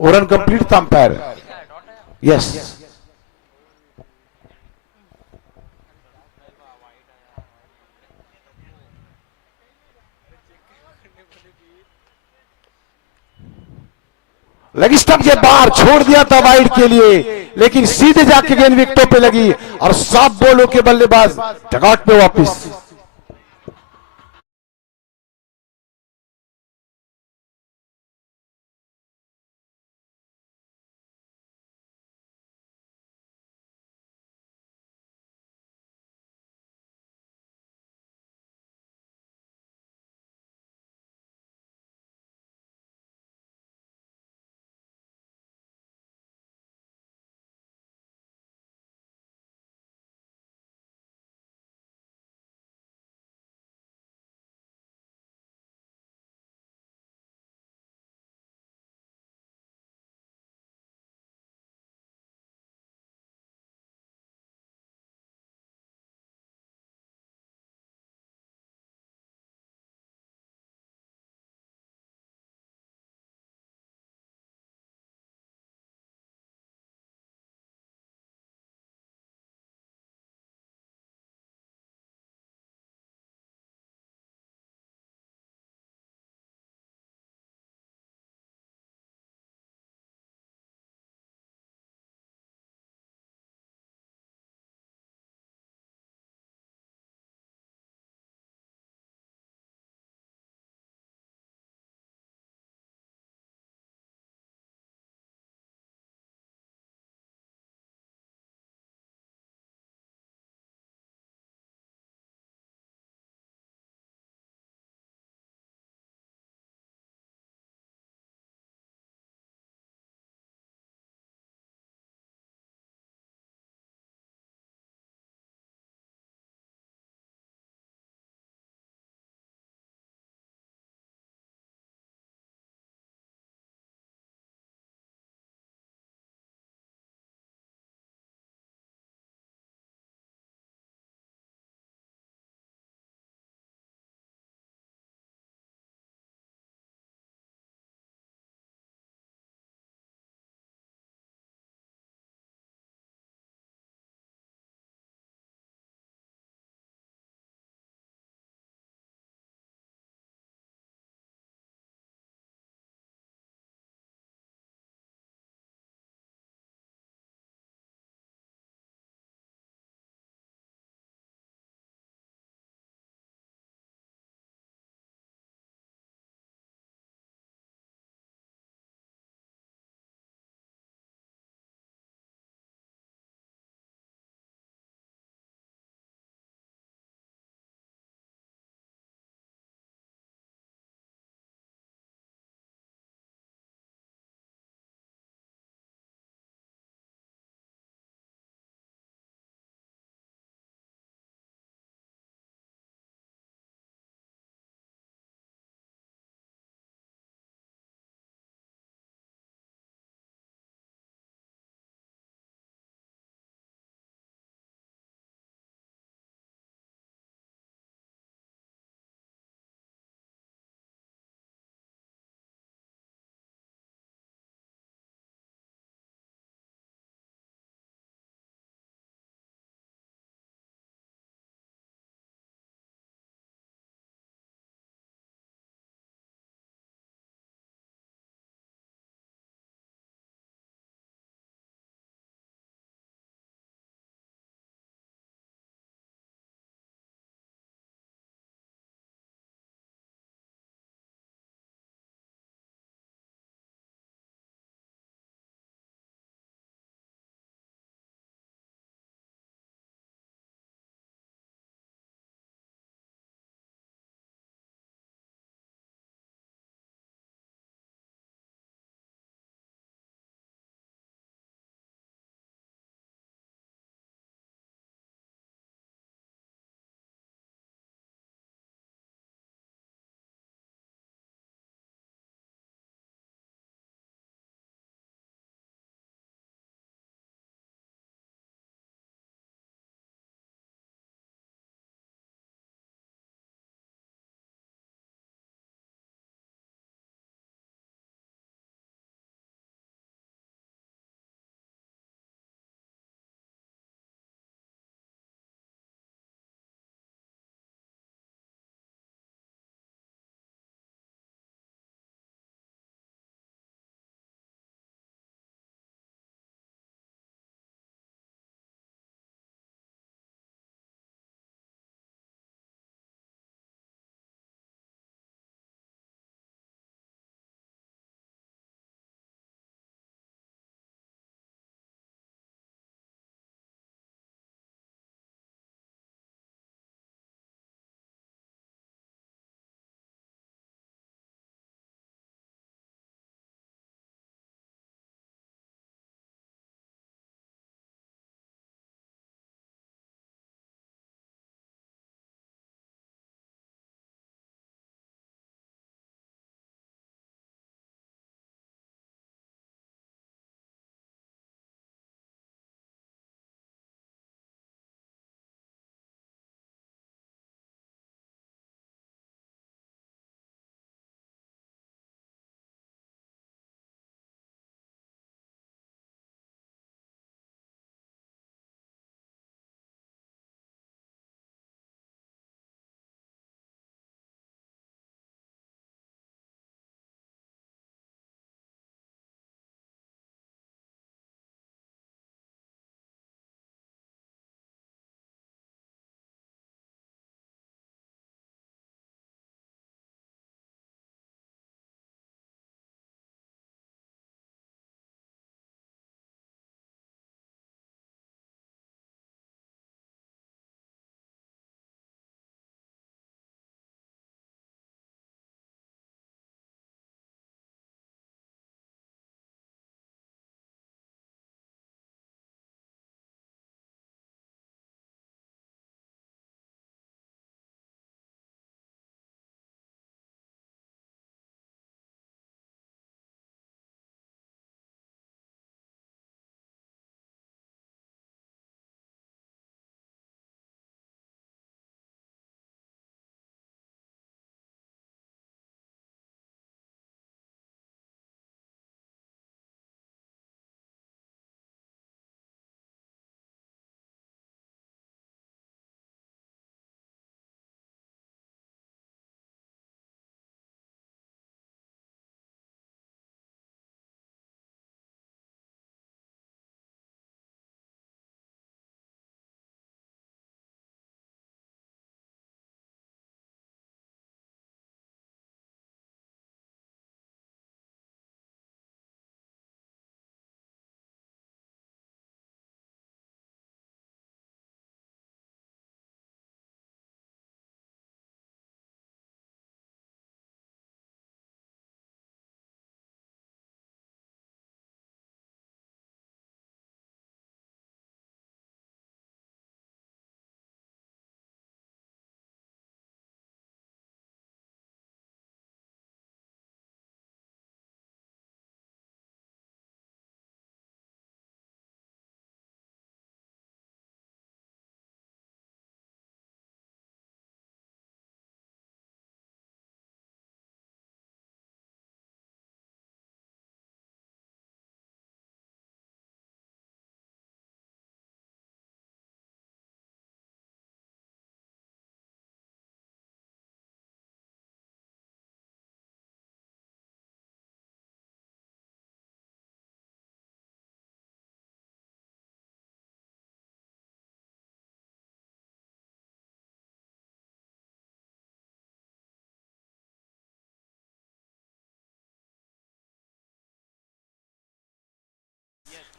रन कंप्लीट था अंपायर। यस, लेग स्टंप के बाहर छोड़ दिया था वाइड के लिए, लेकिन सीधे जाके गेंद विकेटों पे लगी और सॉफ्ट बॉलों के बल्लेबाज डगआउट पे वापस।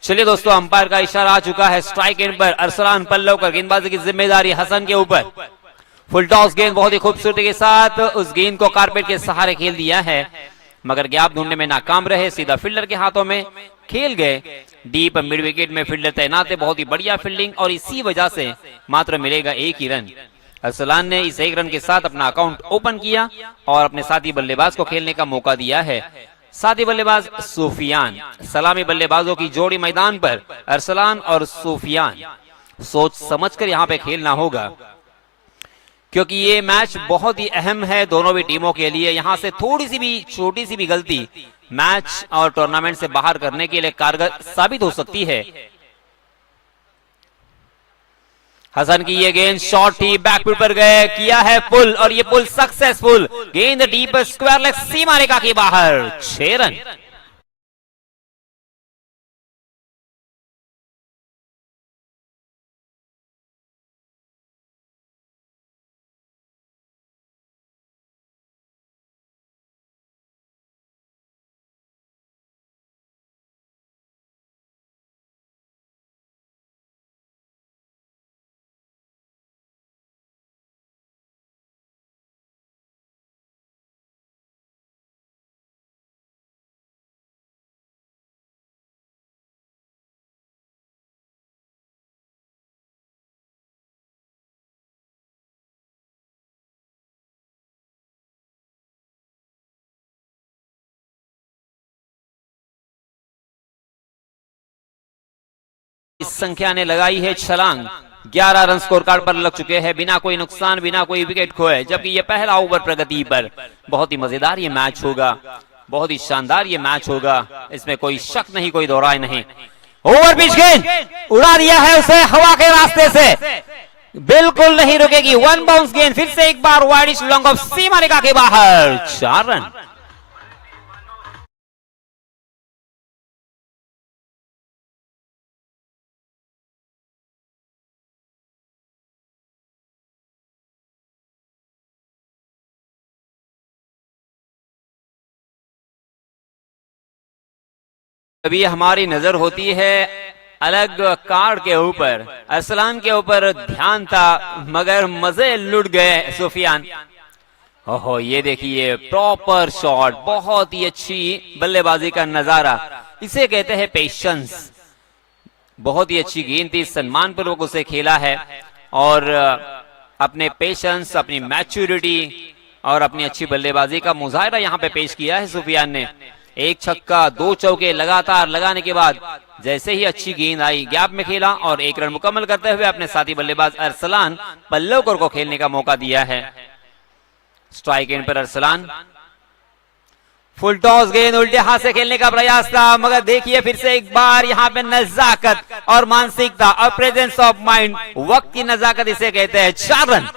चलिए दोस्तों, अंपायर का इशारा आ चुका है। स्ट्राइक एंड पर अरसलान पल्लवकर, गेंदबाजी की जिम्मेदारी हसन के ऊपर। फुल टॉस गेंद बहुत ही खूबसूरती के साथ उस गेंद को कारपेट के सहारे खेल दिया है, मगर गैप ढूंढने में नाकाम रहे, सीधा फील्डर के हाथों में खेल गए। डीप मिड विकेट में फील्डर तैनात है, बहुत ही बढ़िया फील्डिंग और इसी वजह से मात्र मिलेगा 1 ही रन। अरसलान ने इस 1 रन के साथ अपना अकाउंट ओपन किया और अपने साथी बल्लेबाज को खेलने का मौका दिया है। साथी बल्लेबाज सूफियान, सलामी बल्लेबाजों की जोड़ी मैदान पर अरसलान और सूफियान। सोच समझकर यहां पे खेलना होगा क्योंकि ये मैच बहुत ही अहम है दोनों भी टीमों के लिए। यहां से थोड़ी सी भी छोटी सी भी गलती मैच और टूर्नामेंट से बाहर करने के लिए कारगर साबित हो सकती है। हसन की ये गेंद शॉट थी, बैकफुट पर गए, किया है पुल और ये पुल सक्सेसफुल। गेंद डीप स्क्वायर लेग सीमा रेखा के बाहर, 6 रन। इस संख्या ने लगाई है छलांग। 11 रन स्कोर कार्ड पर लग चुके हैं बिना कोई नुकसान, बिना कोई विकेट खोए, जबकि ये पहला ओवर प्रगति पर। बहुत ही मजेदार ये मैच होगा, बहुत ही शानदार ये मैच होगा, इसमें कोई शक नहीं, कोई दो राय नहीं। ओवर पिच गेंद उड़ा दिया है उसे हवा के रास्ते से, बिल्कुल नहीं रुकेगी। 1 बाउंस गेंद, फिर से एक बार वाइडिश लॉन्ग ऑफ सीमा रेखा के बाहर, 4 रन। अभी हमारी नजर होती है अलग कार्ड के ऊपर। अरसलान के ऊपर ध्यान था मगर मजे लुट गए सूफियान। ओहो, ये देखिए प्रॉपर शॉट, बहुत ही अच्छी बल्लेबाजी का नजारा, इसे कहते हैं पेशेंस। बहुत ही अच्छी गेंद थी, सम्मानपूर्वक उसे खेला है और अपने पेशेंस, अपनी मैच्योरिटी और अपनी अच्छी बल्लेबाजी का मुजाहरा यहां पे पेश किया है सूफियान ने। 1 छक्का 2 चौके लगातार लगाने के बाद जैसे ही अच्छी गेंद आई, गैप में खेला और 1 रन मुकम्मल करते हुए अपने साथी बल्लेबाज अरसलान पल्लवकर को खेलने का मौका दिया है। स्ट्राइक एंड पर अरसलान, फुल टॉस गेंद उल्टे हाथ से खेलने का प्रयास था, मगर देखिए फिर से एक बार यहां पे नजाकत और मानसिकता और प्रेजेंस ऑफ माइंड, वक्त की नजाकत इसे कहते हैं। 4 रन।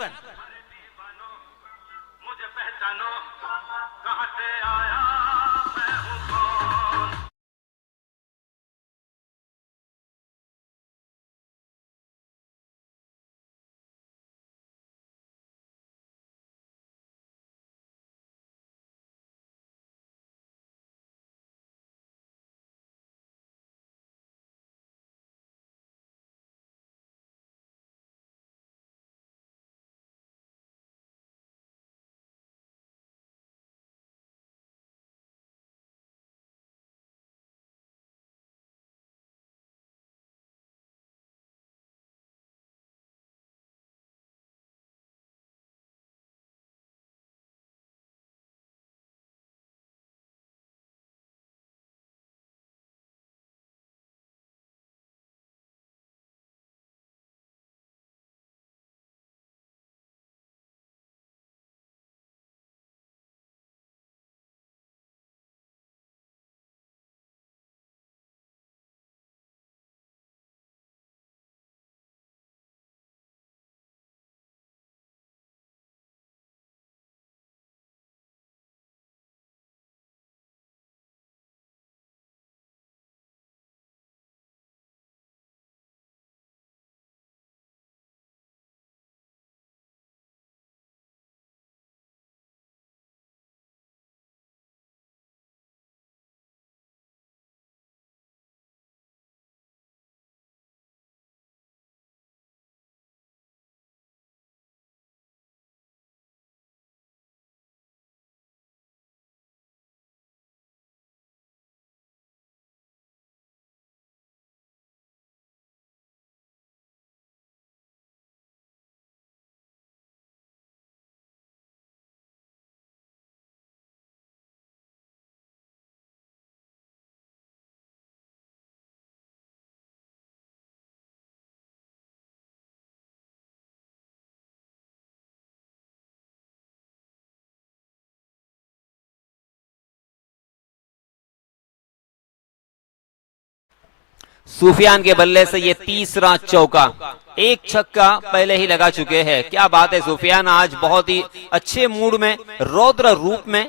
सूफियान के बल्ले से ये तीसरा चौका, एक छक्का पहले ही लगा चुके हैं। क्या बात है, सूफियान आज बहुत ही अच्छे मूड में, रौद्र रूप में।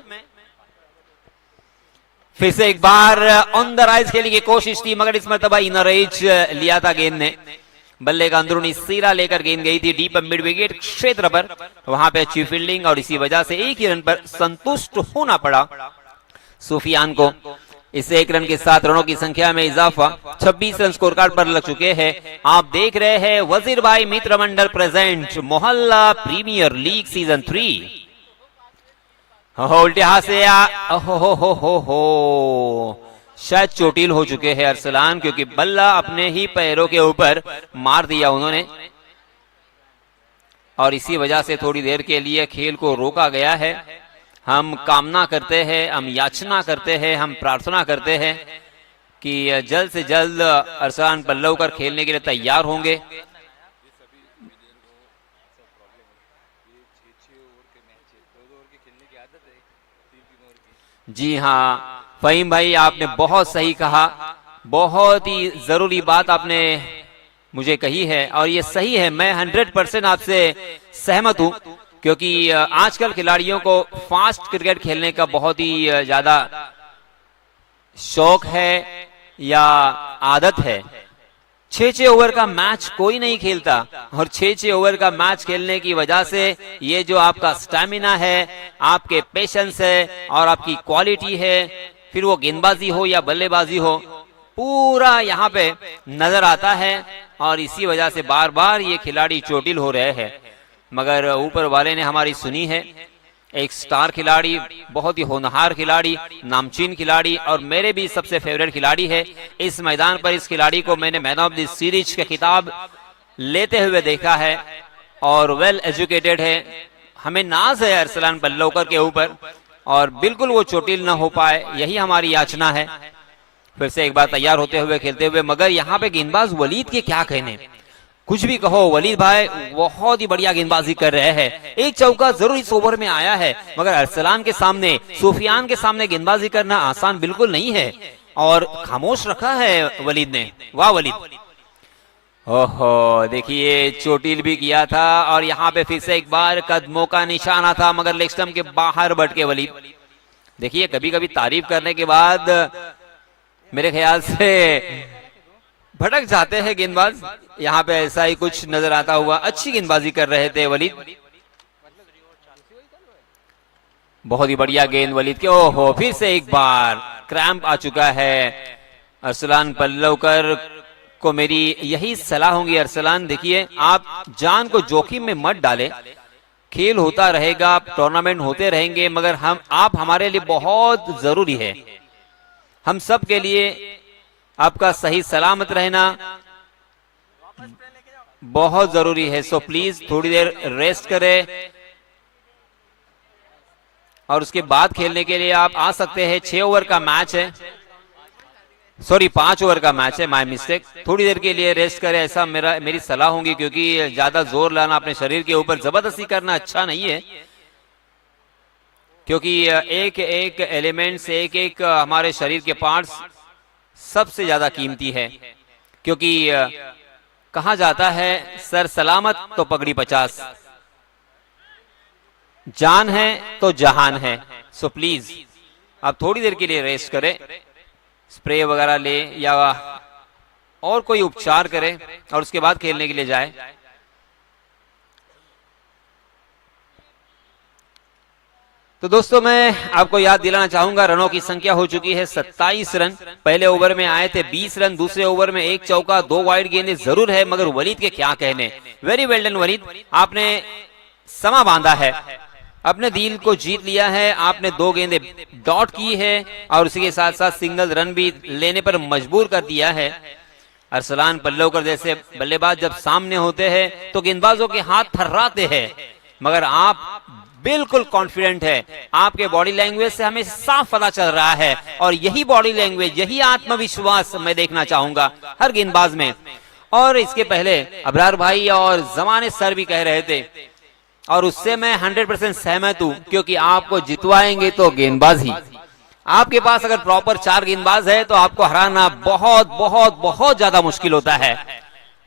फिर से एक बार ऑन द राइज खेलने की कोशिश थी, मगर इस मरतबा इनर एज लिया था गेंद ने। बल्ले का अंदरूनी सिरा लेकर गेंद गई थी डीप मिड विकेट क्षेत्र पर, वहां पे अच्छी फील्डिंग और इसी वजह से एक ही रन पर संतुष्ट होना पड़ा सूफियान को। इस एक रन के साथ रनों की संख्या में इजाफा, 26 रन स्कोर कार्ड पर लग चुके हैं। आप देख रहे हैं वजीर भाई मित्र मंडल प्रेजेंट मोहल्ला प्रीमियर लीग सीजन 3। उल्टे हाथ से हो शायद चोटिल हो चुके हैं अरसलान, क्योंकि बल्ला अपने ही पैरों के ऊपर मार दिया उन्होंने और इसी वजह से थोड़ी देर के लिए खेल को रोका गया है। हम कामना करते हैं, हम याचना करते हैं, हम प्रार्थना करते हैं कि जल्द से जल्द अरसलान पल्लवकर खेलने के लिए तैयार होंगे। जी हाँ फहीम भाई, आपने बहुत सही कहा, बहुत ही जरूरी बात आपने मुझे कही है और ये सही है। मैं 100% आपसे सहमत हूं, क्योंकि आजकल खिलाड़ियों को फास्ट क्रिकेट खेलने का बहुत ही ज्यादा शौक है या आदत है। 6-6 ओवर का मैच कोई नहीं खेलता और 6-6 ओवर का मैच खेलने की वजह से ये जो आपका स्टैमिना है, आपके पेशेंस है और आपकी क्वालिटी है, फिर वो गेंदबाजी हो या बल्लेबाजी हो, पूरा यहाँ पे नजर आता है और इसी वजह से बार बार ये खिलाड़ी चोटिल हो रहे हैं। मगर ऊपर वाले ने हमारी सुनी है। एक स्टार खिलाड़ी, बहुत ही होनहार खिलाड़ी, नामचीन खिलाड़ी और मेरे भी सबसे फेवरेट खिलाड़ी है। इस मैदान पर इस खिलाड़ी को मैंने मैन ऑफ द सीरीज का खिताब लेते हुए देखा है और वेल एजुकेटेड है। हमें नाज है अरसलान पल्लवकर के ऊपर और बिल्कुल वो चोटिल न हो पाए, यही हमारी याचना है। फिर से एक बार तैयार होते हुए खेलते हुए, मगर यहाँ पे गेंदबाज वलीद के क्या कहने, कुछ भी कहो, वलीद भाई बहुत ही बढ़िया गेंदबाजी कर रहे हैं। एक चौका जरूर इस ओवर में आया है, मगर अरसलान के सामने, सूफियान के सामने गेंदबाजी करना आसान बिल्कुल नहीं है और खामोश रखा है वलीद ने। वाह वलीद, ओहो देखिए चोटिल भी किया था और यहाँ पे फिर से एक बार कदमों का निशाना था, मगर लेग स्टंप के बाहर भटके वलीद। देखिए कभी कभी तारीफ करने के बाद मेरे ख्याल से भटक जाते हैं गेंदबाज, यहाँ पे ऐसा ही कुछ नजर आता हुआ। अच्छी गेंदबाजी कर रहे थे वलीद, बहुत ही बढ़िया गेंद वलीद के। ओहो फिर से एक बार क्रैम्प आ चुका है अरसलान पल्लवकर को। मेरी यही सलाह होगी अरसलान, देखिए आप जान को जोखिम में मत डाले, खेल होता रहेगा, टूर्नामेंट होते रहेंगे, मगर आप हमारे लिए बहुत जरूरी है। हम सब के लिए आपका सही सलामत रहना बहुत जरूरी है। सो प्लीज थोड़ी देर रेस्ट करें और उसके बाद खेलने के लिए आप आ सकते हैं। 6 ओवर का मैच है, सॉरी 5 ओवर का मैच है, माय मिस्टेक। थोड़ी देर के लिए रेस्ट करें, ऐसा मेरी सलाह होगी, क्योंकि ज्यादा जोर लाना अपने शरीर के ऊपर, जबरदस्ती करना अच्छा नहीं है, क्योंकि एक एक एलिमेंट से एक एक हमारे शरीर के पार्ट्स सबसे ज्यादा कीमती है। क्योंकि कहा जाता है सर सलामत तो पगड़ी 50, जान है तो जहान है। सो प्लीज आप थोड़ी देर के लिए रेस्ट करें, स्प्रे वगैरह ले या और कोई उपचार करें और उसके बाद खेलने के लिए जाए। तो दोस्तों मैं आपको याद दिलाना चाहूंगा, रनों की संख्या हो चुकी है 27 रन। पहले ओवर में आए थे 20 रन, दूसरे ओवर में 1 चौका 2 वाइड गेंदें जरूर है, मगर वलीद के क्या कहने। वेरी वेल डन वलीद, आपने समा बांधा है, अपने दिल को जीत लिया है, आपने 2 गेंदें डॉट की है और उसी के साथ साथ सिंगल रन भी लेने पर मजबूर कर दिया है। अरसलान पल्लवकर जैसे बल्लेबाज जब सामने होते हैं तो गेंदबाजों के हाथ थर्राते हैं, मगर आप बिल्कुल कॉन्फिडेंट है। आपके बॉडी लैंग्वेज से हमें साफ पता चल रहा है और यही बॉडी लैंग्वेज, यही आत्मविश्वास मैं देखना चाहूंगा हर गेंदबाज में। और इसके पहले अबरार भाई और जमाने सर भी कह रहे थे और उससे मैं 100% सहमत हूं, क्योंकि आपको जितवाएंगे तो गेंदबाजी, आपके पास अगर प्रॉपर 4 गेंदबाज है तो आपको हराना बहुत बहुत बहुत ज्यादा मुश्किल होता है।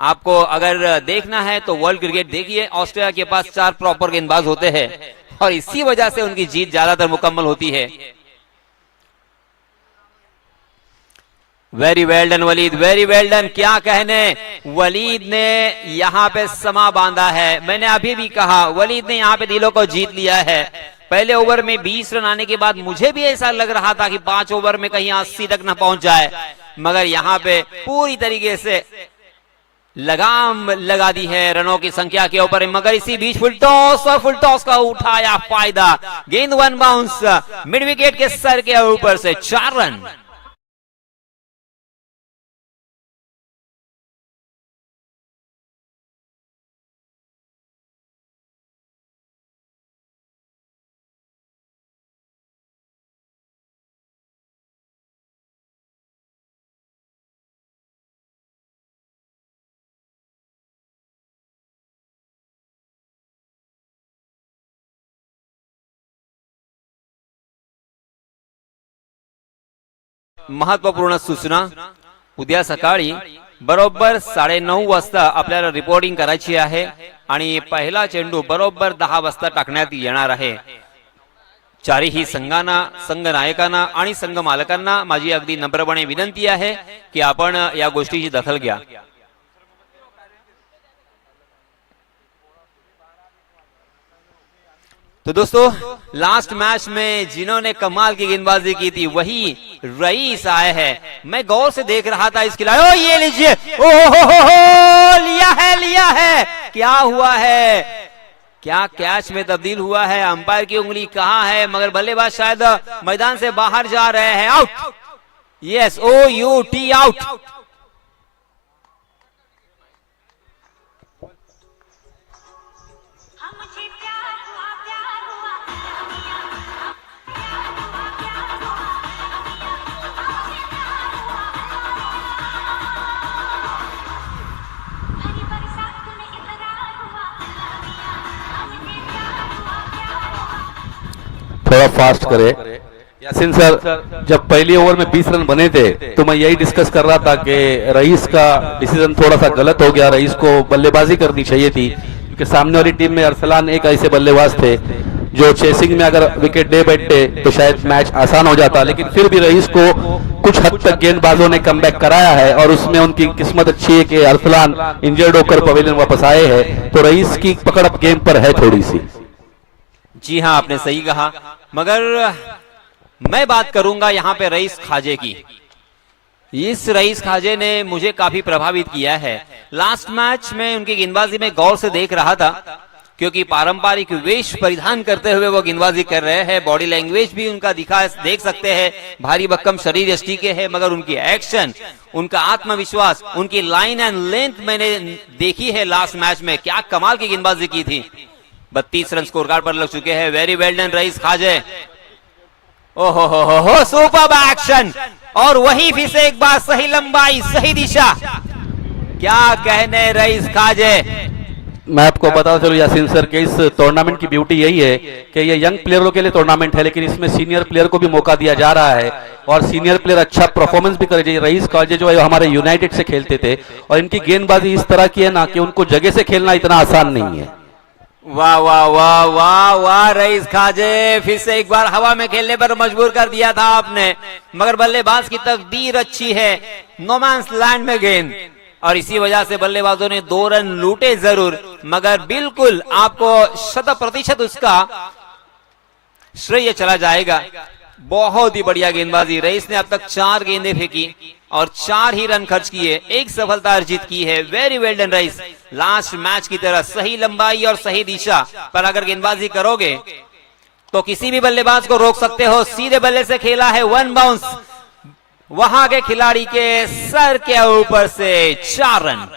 आपको अगर देखना है तो वर्ल्ड क्रिकेट देखिए, ऑस्ट्रेलिया के पास 4 प्रॉपर गेंदबाज होते हैं और इसी वजह से उनकी जीत ज्यादातर मुकम्मल होती है। Very well done Waleed, very well done. क्या कहने, वलीद ने यहां पे समा बांधा है। मैंने अभी भी कहा वलीद ने यहां पे दिलों को जीत लिया है। पहले ओवर में 20 रन आने के बाद मुझे भी ऐसा लग रहा था कि 5 ओवर में कहीं 80 तक ना पहुंच जाए, मगर यहां पे पूरी तरीके से लगाम लगा दी है रनों की संख्या के ऊपर। मगर इसी बीच फुल टॉस और फुल टॉस का उठाया फायदा, गेंद 1 बाउंस मिड विकेट के सर के ऊपर से 4 रन। महत्वपूर्ण सूचना, उद्या सकाळी बरोबर 9:30 वाजता आपल्याला रिपोर्टिंग करायची आहे आणि पहिला चेंडू बरोबर 10 वाजता टाकण्यात येणार आहे। चारही संघांना, संघ नायकांना आणि संघ मालकांना माझी अगदी नम्रपणे विनंती आहे की आपण या गोष्टीची दखल घ्या। तो दोस्तों, लास्ट मैच में जिन्होंने कमाल की गेंदबाजी की थी वही रईस आए हैं। मैं गौर से देख रहा था इस खिलाड़ी, ओ ये लीजिए, ओ हो, लिया है। क्या हुआ है, क्या कैच में तब्दील हुआ है, अंपायर की उंगली कहां है, मगर बल्लेबाज शायद मैदान से बाहर जा रहे हैं। Out, yes, OUT out. थोड़ा फास्ट करे यासीन सर। जब पहली ओवर में 20 रन बने थे तो मैं यही डिस्कस कर रहा था कि रईस का डिसीजन थोड़ा सा गलत हो गया। रईस को बल्लेबाजी करनी चाहिए थी क्योंकि सामने वाली टीम में अरसलान एक ऐसे बल्लेबाज थे जो चेसिंग में अगर विकेट दे बैठते तो शायद मैच आसान हो जाता। लेकिन फिर भी रईस को कुछ हद तक गेंदबाजों ने कमबैक कराया है और उसमें उनकी किस्मत अच्छी है कि अरसलान इंजर्ड होकर पवेलियन वापस आए हैं, तो रईस की पकड़ अब गेम पर है थोड़ी सी। जी हाँ, आपने सही कहा, मगर मैं बात करूंगा यहां पे रईस खाजे की। इस रईस खाजे ने मुझे काफी प्रभावित किया है। लास्ट मैच में उनकी गेंदबाजी में गौर से देख रहा था क्योंकि पारंपरिक वेश परिधान करते हुए वो गेंदबाजी कर रहे हैं। बॉडी लैंग्वेज भी उनका दिखा देख सकते हैं, भारी भक्कम शरीर यष्टि के है, मगर उनकी एक्शन, उनका आत्मविश्वास, उनकी लाइन एंड लेंथ मैंने देखी है लास्ट मैच में। क्या कमाल की गेंदबाजी की थी। 32 रन स्कोर कार्ड पर लग चुके हैं। वेरी वेल डन रईस खाजे। ओहो हो, सुपर एक्शन, और वही फिर से एक बार सही लंबाई, सही दिशा। क्या कहने रईस खाजे। मैं आपको बता चलूं यासीन सर कि इस टूर्नामेंट की ब्यूटी यही है कि ये यंग प्लेयरों के लिए टूर्नामेंट है, लेकिन इसमें सीनियर प्लेयर को भी मौका दिया जा रहा है और सीनियर प्लेयर अच्छा परफॉर्मेंस भी करे चाहिए। रईस खाजे जो है हमारे यूनाइटेड से खेलते थे और इनकी गेंदबाजी इस तरह की है ना कि उनको जगह से खेलना इतना आसान नहीं है। वाह वाह वाह वाह वाह, रईस खाजे फिर से एक बार हवा में खेलने पर मजबूर कर दिया था आपने, मगर बल्लेबाज की तकदीर अच्छी है। नो मैंस लैंड में गेंद, और इसी वजह से बल्लेबाजों ने 2 रन लूटे जरूर, मगर बिल्कुल आपको 100% उसका श्रेय चला जाएगा। बहुत ही बढ़िया गेंदबाजी। रईस ने अब तक 4 गेंदें फेंकी और 4 ही रन खर्च किए, 1 सफलता अर्जित की है। Very well done rice. Last match की तरह सही लंबाई और सही दिशा पर अगर गेंदबाजी करोगे तो किसी भी बल्लेबाज को रोक सकते हो। सीधे बल्ले से खेला है 1 बाउंस, वहां के खिलाड़ी के सर के ऊपर से 4 रन।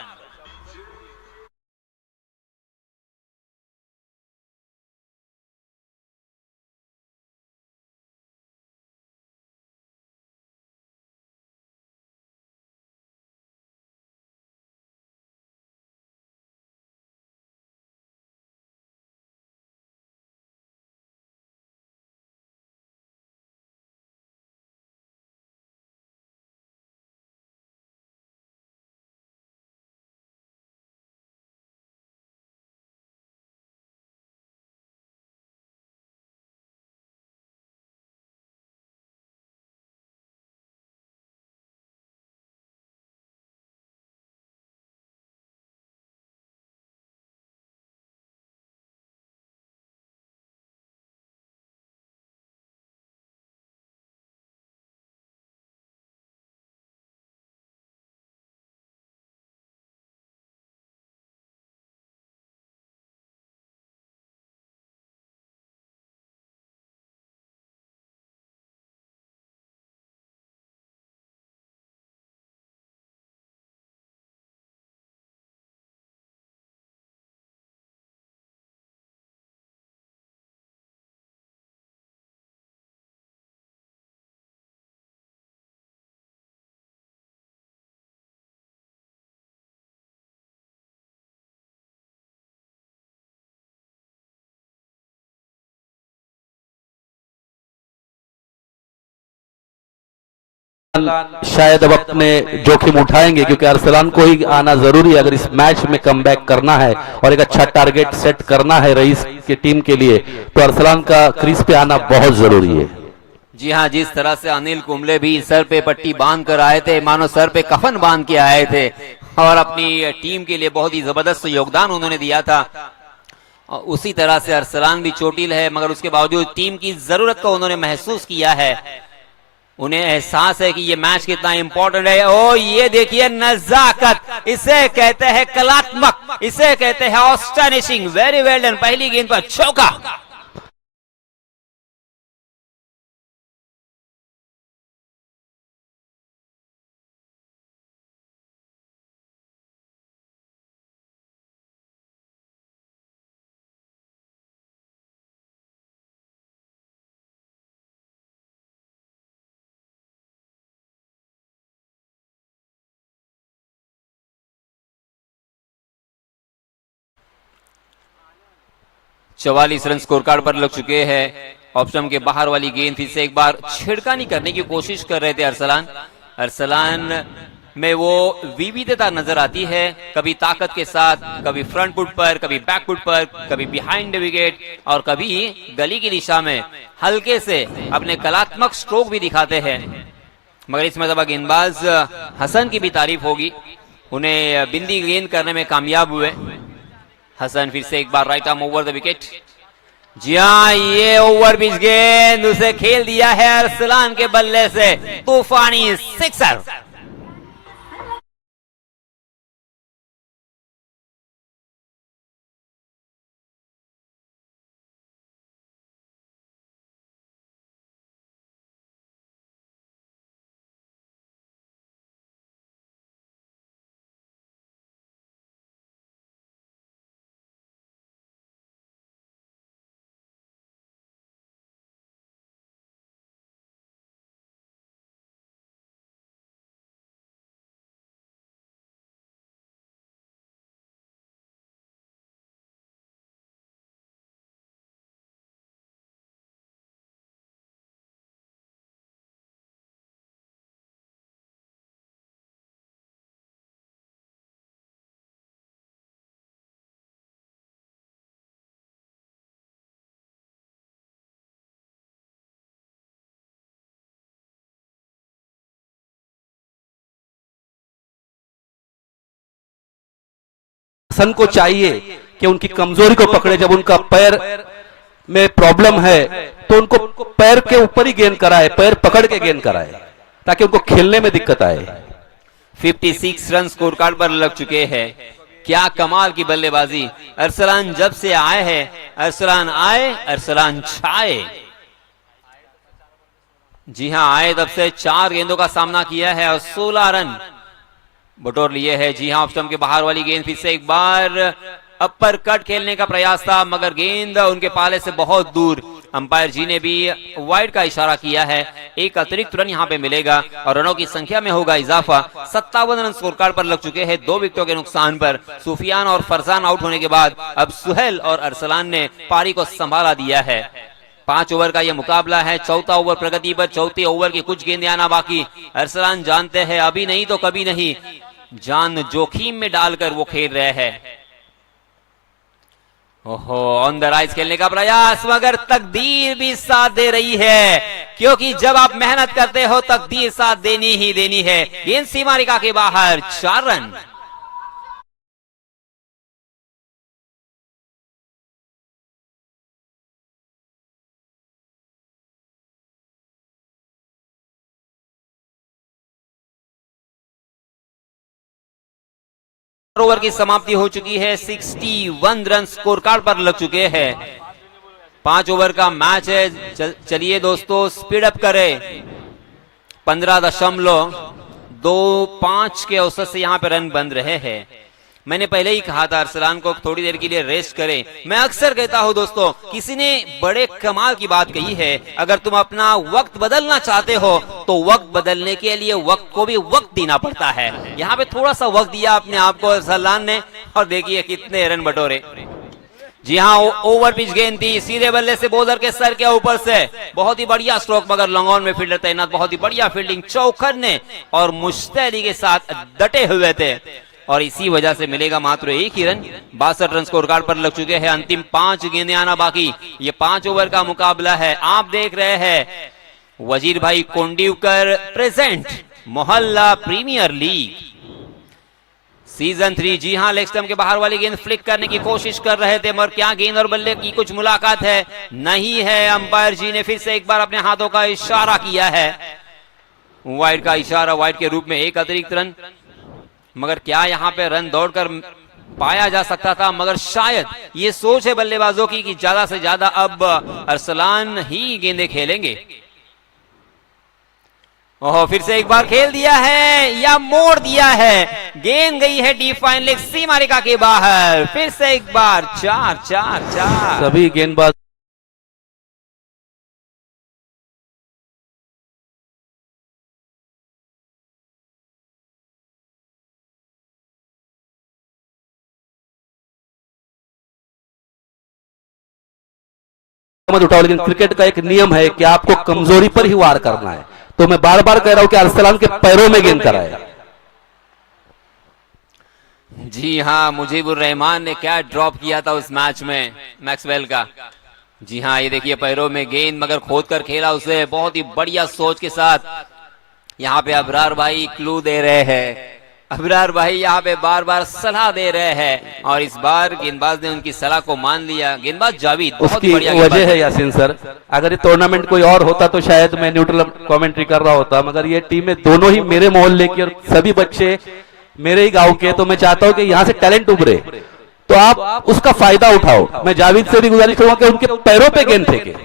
शायद अब अपने जोखिम उठाएंगे क्योंकि अरसलान को ही आना जरूरी है अगर इस मैच में कमबैक करना है और एक अच्छा टारगेट सेट करना है रईस की टीम के लिए, तो अरसलान का क्रीज पे आना बहुत जरूरी है। जी हाँ, जिस तरह से अनिल कुंबले भी सर पे पट्टी बांध कर आए थे, मानो सर पे कफन बांध के आए थे और अपनी टीम के लिए बहुत ही जबरदस्त योगदान उन्होंने दिया था। उसी तरह से अरसलान भी चोटिल है, मगर उसके बावजूद टीम की जरूरत को उन्होंने महसूस किया है। उन्हें एहसास है कि ये मैच कितना इंपॉर्टेंट है। ओ ये देखिए नजाकत, इसे कहते हैं कलात्मक, इसे कहते हैं ऑस्टनिशिंग। वेरी वेल डन, पहली गेंद पर चौका। चवालीस रन स्कोर कार्ड पर लग चुके हैं। ऑप्शन के बाहर वाली गेंद फिर से एक बार छिड़कानी करने की कोशिश कर रहे थे अरसलान। अरसलान में वो विविधता नजर आती है, कभी ताकत के साथ, कभी फ्रंट फुट पर, कभी बैक फुट पर, कभी बिहाइंड द विकेट और कभी गली की दिशा में हल्के से अपने कलात्मक स्ट्रोक भी दिखाते हैं। मगर इस मरतबा गेंदबाज हसन की भी तारीफ होगी, उन्हें बिंदी गेंद करने में कामयाब हुए। हसन फिर से एक बार right arm over the wicket. जी हाँ, ये ओवर पिच गेंद उसे खेल दिया है अरसलान के बल्ले से, तूफानी सिक्सर। हसन को चाहिए कि उनकी कमजोरी को पकड़े। जब उनका पैर में प्रॉब्लम है तो उनको पैर के ऊपर ही गेंद कराए, पैर पकड़ के गेंद कराए ताकि उनको खेलने में दिक्कत आए। 56 रन स्कोर कार्ड पर लग चुके हैं। क्या कमाल की बल्लेबाजी। अरसलान जब से आए हैं, अरसलान आए अरसलान छाए। जी हां, आए तब से 4 गेंदों का सामना किया है और 16 रन बटोर लिए है। जी हां, ऑफ के बाहर वाली गेंद फिर से एक बार अपर कट खेलने का प्रयास था, मगर गेंद उनके पाले से बहुत दूर। अंपायर जी ने भी वाइड का इशारा किया है। एक अतिरिक्त रन यहां पे मिलेगा और रनों की संख्या में होगा इजाफा। 57 रन स्कोर कार्ड पर लग चुके हैं 2 विकेटों के नुकसान पर। सुफियान और फरजान आउट होने के बाद अब सुहेल और अरसलान ने पारी को संभाला दिया है। 5 ओवर का यह मुकाबला है। चौथा ओवर प्रगति पर, चौथे ओवर की कुछ गेंदें आना बाकी। अरसलान जानते हैं अभी नहीं तो कभी नहीं, जान जोखिम में डालकर वो खेल रहे हैं। ओहो, ऑन द राइज खेलने का प्रयास, मगर तकदीर भी साथ दे रही है, क्योंकि जब आप मेहनत करते हो तकदीर साथ देनी ही देनी है। गेंद सीमा रेखा के बाहर, 4 रन। ओवर की समाप्ति हो चुकी है। 61 रन स्कोर कार्ड पर लग चुके हैं। 5 ओवर का मैच है। चलिए दोस्तों, स्पीड अप करें। 15.25 के औसत से यहां पे रन बन रहे हैं। मैंने पहले ही कहा था अरसलान को थोड़ी देर के लिए रेस्ट करें। मैं अक्सर कहता हूं दोस्तों, किसी ने बड़े कमाल की बात कही है, अगर तुम अपना वक्त बदलना चाहते हो तो वक्त बदलने के लिए वक्त को भी वक्त देना पड़ता है। यहाँ पे थोड़ा सा वक्त दिया अपने आप को अरसलान ने और देखिए कितने रन बटोरे। जी हाँ, ओवर पिच गेंद थी, सीधे बल्ले से बॉलर के सर के ऊपर से बहुत ही बढ़िया स्ट्रोक, मगर लॉन्ग ऑन में फील्डर तैनात, बहुत ही बढ़िया फील्डिंग चौखर ने और मुस्तैदी के साथ डटे हुए थे और इसी वजह से मिलेगा मात्र एक ही रन। 62 रन स्कोर कार्ड पर लग चुके हैं, अंतिम 5 गेंदें आना बाकी। ये 5 ओवर का मुकाबला है। आप देख रहे हैं वजीर भाई कोंडीवकर प्रेजेंट मोहल्ला प्रीमियर लीग सीजन 3। जी हां, लेग स्टंप के बाहर वाली गेंद फ्लिक करने की कोशिश कर रहे थे, मगर क्या गेंद और बल्ले की कुछ मुलाकात है? नहीं है। अंपायर जी ने फिर से एक बार अपने हाथों का इशारा किया है, वाइड का इशारा, वाइड के रूप में एक अतिरिक्त रन। मगर क्या यहां पे रन दौड़कर पाया जा सकता था? मगर शायद ये सोच है बल्लेबाजों की कि ज्यादा से ज्यादा अब अरसलान ही गेंदें खेलेंगे। ओह, फिर से एक बार खेल दिया है या मोड़ दिया है, गेंद गई है डीप फाइन लेग सीमा रेखा के बाहर। फिर से एक बार 4-4-4। सभी गेंदबाज मत उठाओ, लेकिन क्रिकेट का एक नियम है कि आपको कमजोरी पर ही वार करना है। तो मैं बार बार कह रहा हूं कि अरसलान के पैरों में गेंद कराए। जी हाँ, मुजीबुर रहमान ने क्या ड्रॉप किया था उस मैच में मैक्सवेल का। जी हाँ, ये देखिए पैरों में गेंद, मगर खोद कर खेला उसे बहुत ही बढ़िया सोच के साथ। यहाँ पे अबरार भाई क्लू दे रहे हैं, अबरार भाई यहाँ पे बार बार सलाह दे रहे हैं और इस बार गेंदबाज ने उनकी सलाह को मान लिया। गेंदबाज जावेद बहुत उसकी बढ़िया वजह है यासीन सर, अगर ये टूर्नामेंट कोई और होता तो शायद मैं न्यूट्रल कमेंट्री कर रहा होता, मगर ये टीमें दोनों ही मेरे मोहल्ले की और सभी बच्चे मेरे ही गांव के, तो मैं चाहता हूं कि यहाँ से टैलेंट उभरे, तो आप उसका फायदा उठाओ। मैं जावेद से भी गुजारिश करूंगा कि उनके पैरों पे गेंद फेंके।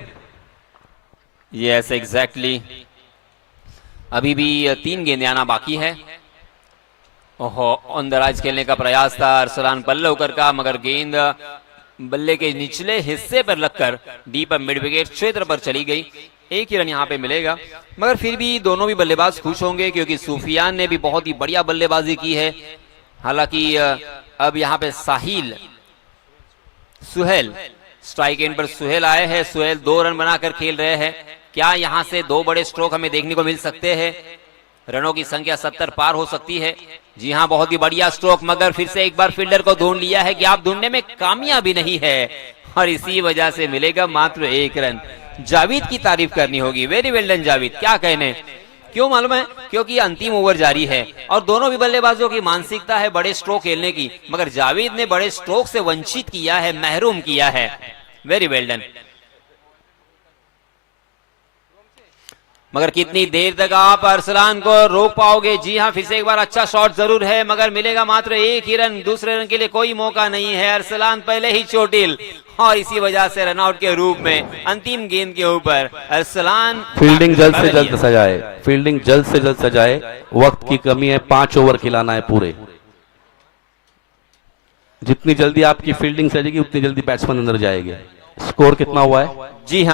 Yes exactly. अभी भी 3 गेंदें आना बाकी है। ओहो, ऑन द राइज खेलने का प्रयास था अरसलान पल्लवकर का, मगर गेंद बल्ले के निचले हिस्से पर लगकर डीप मिड विकेट क्षेत्र पर चली गई। एक ही रन यहाँ पे मिलेगा, मगर फिर भी दोनों भी बल्लेबाज खुश होंगे क्योंकि सूफियान ने भी बहुत ही बढ़िया बल्लेबाजी की है। हालांकि अब यहाँ पे साहिल सुहेल स्ट्राइक एंड पर सुहेल आए हैं। सुहेल 2 रन बनाकर खेल रहे हैं। क्या यहाँ से 2 बड़े स्ट्रोक हमें देखने को मिल सकते हैं? रनों की संख्या 70 पार हो सकती है। जी हाँ, बहुत ही बढ़िया स्ट्रोक, मगर फिर से एक बार फील्डर को ढूंढ लिया है कि आप ढूंढने में कामयाबी नहीं है और इसी वजह से मिलेगा मात्र 1 रन। जावेद की तारीफ करनी होगी, वेरी वेल डन जावेद। क्या कहने, क्यों मालूम है? क्योंकि अंतिम ओवर जारी है और दोनों भी बल्लेबाजों की मानसिकता है बड़े स्ट्रोक खेलने की, मगर जावेद ने बड़े स्ट्रोक से वंचित किया है, महरूम किया है। Very well done. मगर कितनी देर तक आप अरसलान को रोक पाओगे? जी हाँ, फिर से एक बार अच्छा शॉट जरूर है, मगर मिलेगा मात्र 1 ही रन। दूसरे रन के लिए कोई मौका नहीं है। अरसलान पहले ही चोटिल और इसी वजह से रनआउट के रूप में अंतिम गेंद के ऊपर अरसलान फील्डिंग जल्द से जल्द सजाए, फील्डिंग जल्द से जल्द सजाए, वक्त की कमी है, 5 ओवर खिलाना है पूरे। जितनी जल्दी आपकी फील्डिंग सजेगी उतनी जल्दी बैट्समैन अंदर जाएंगे। स्कोर कितना हुआ है? जी हाँ।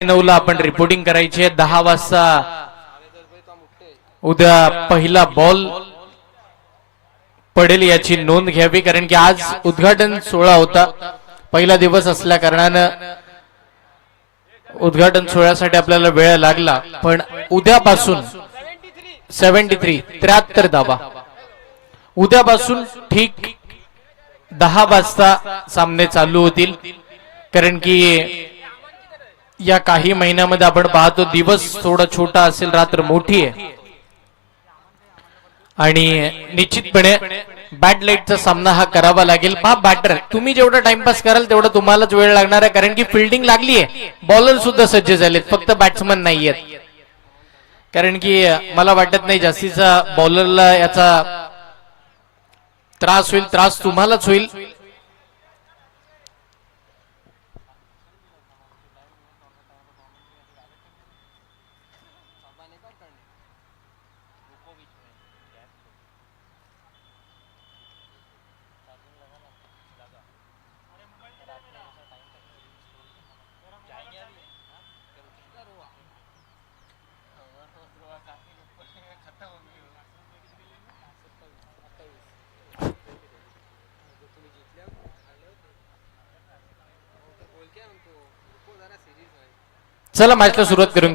9ला आपण रिपोर्टिंग करायची आहे. 10 वाजता उद्या पहिला बॉल पडेल याची नोंद घ्यावी, कारण की आज उद्घाटन सोहळा होता. पहिला दिवस असल्या कारणानं उद्घाटन सोहळ्यासाठी आपल्याला वेळ लागला. पण उद्यापासून 73 धावा उद्यापासून ठीक 10 वाजता सामने चालू होतील, कारण की या काही महिन्यामध्ये आपण पाहतो दिवस थोडा छोटा असेल, रात्र मोठी आहे. आणि निश्चितपणे बॅट लाईटचा सामना हा करावा लागेल. पहा बॅटर, तुम्ही जेवढा टाइमपास कराल तेवढा तुम्हालाच वेळ लागणार आहे, कारण की फिल्डिंग लागली आहे, बॉलर सुद्धा सज्ज झालेत, फक्त बॅट्समन नाहीयेत. कारण की मला वाटत नाही जास्तीचा बॉलरला याचा त्रास होईल, त्रास तुम्हालाच होईल. चला मॅचला सुरुवात करून घ्या.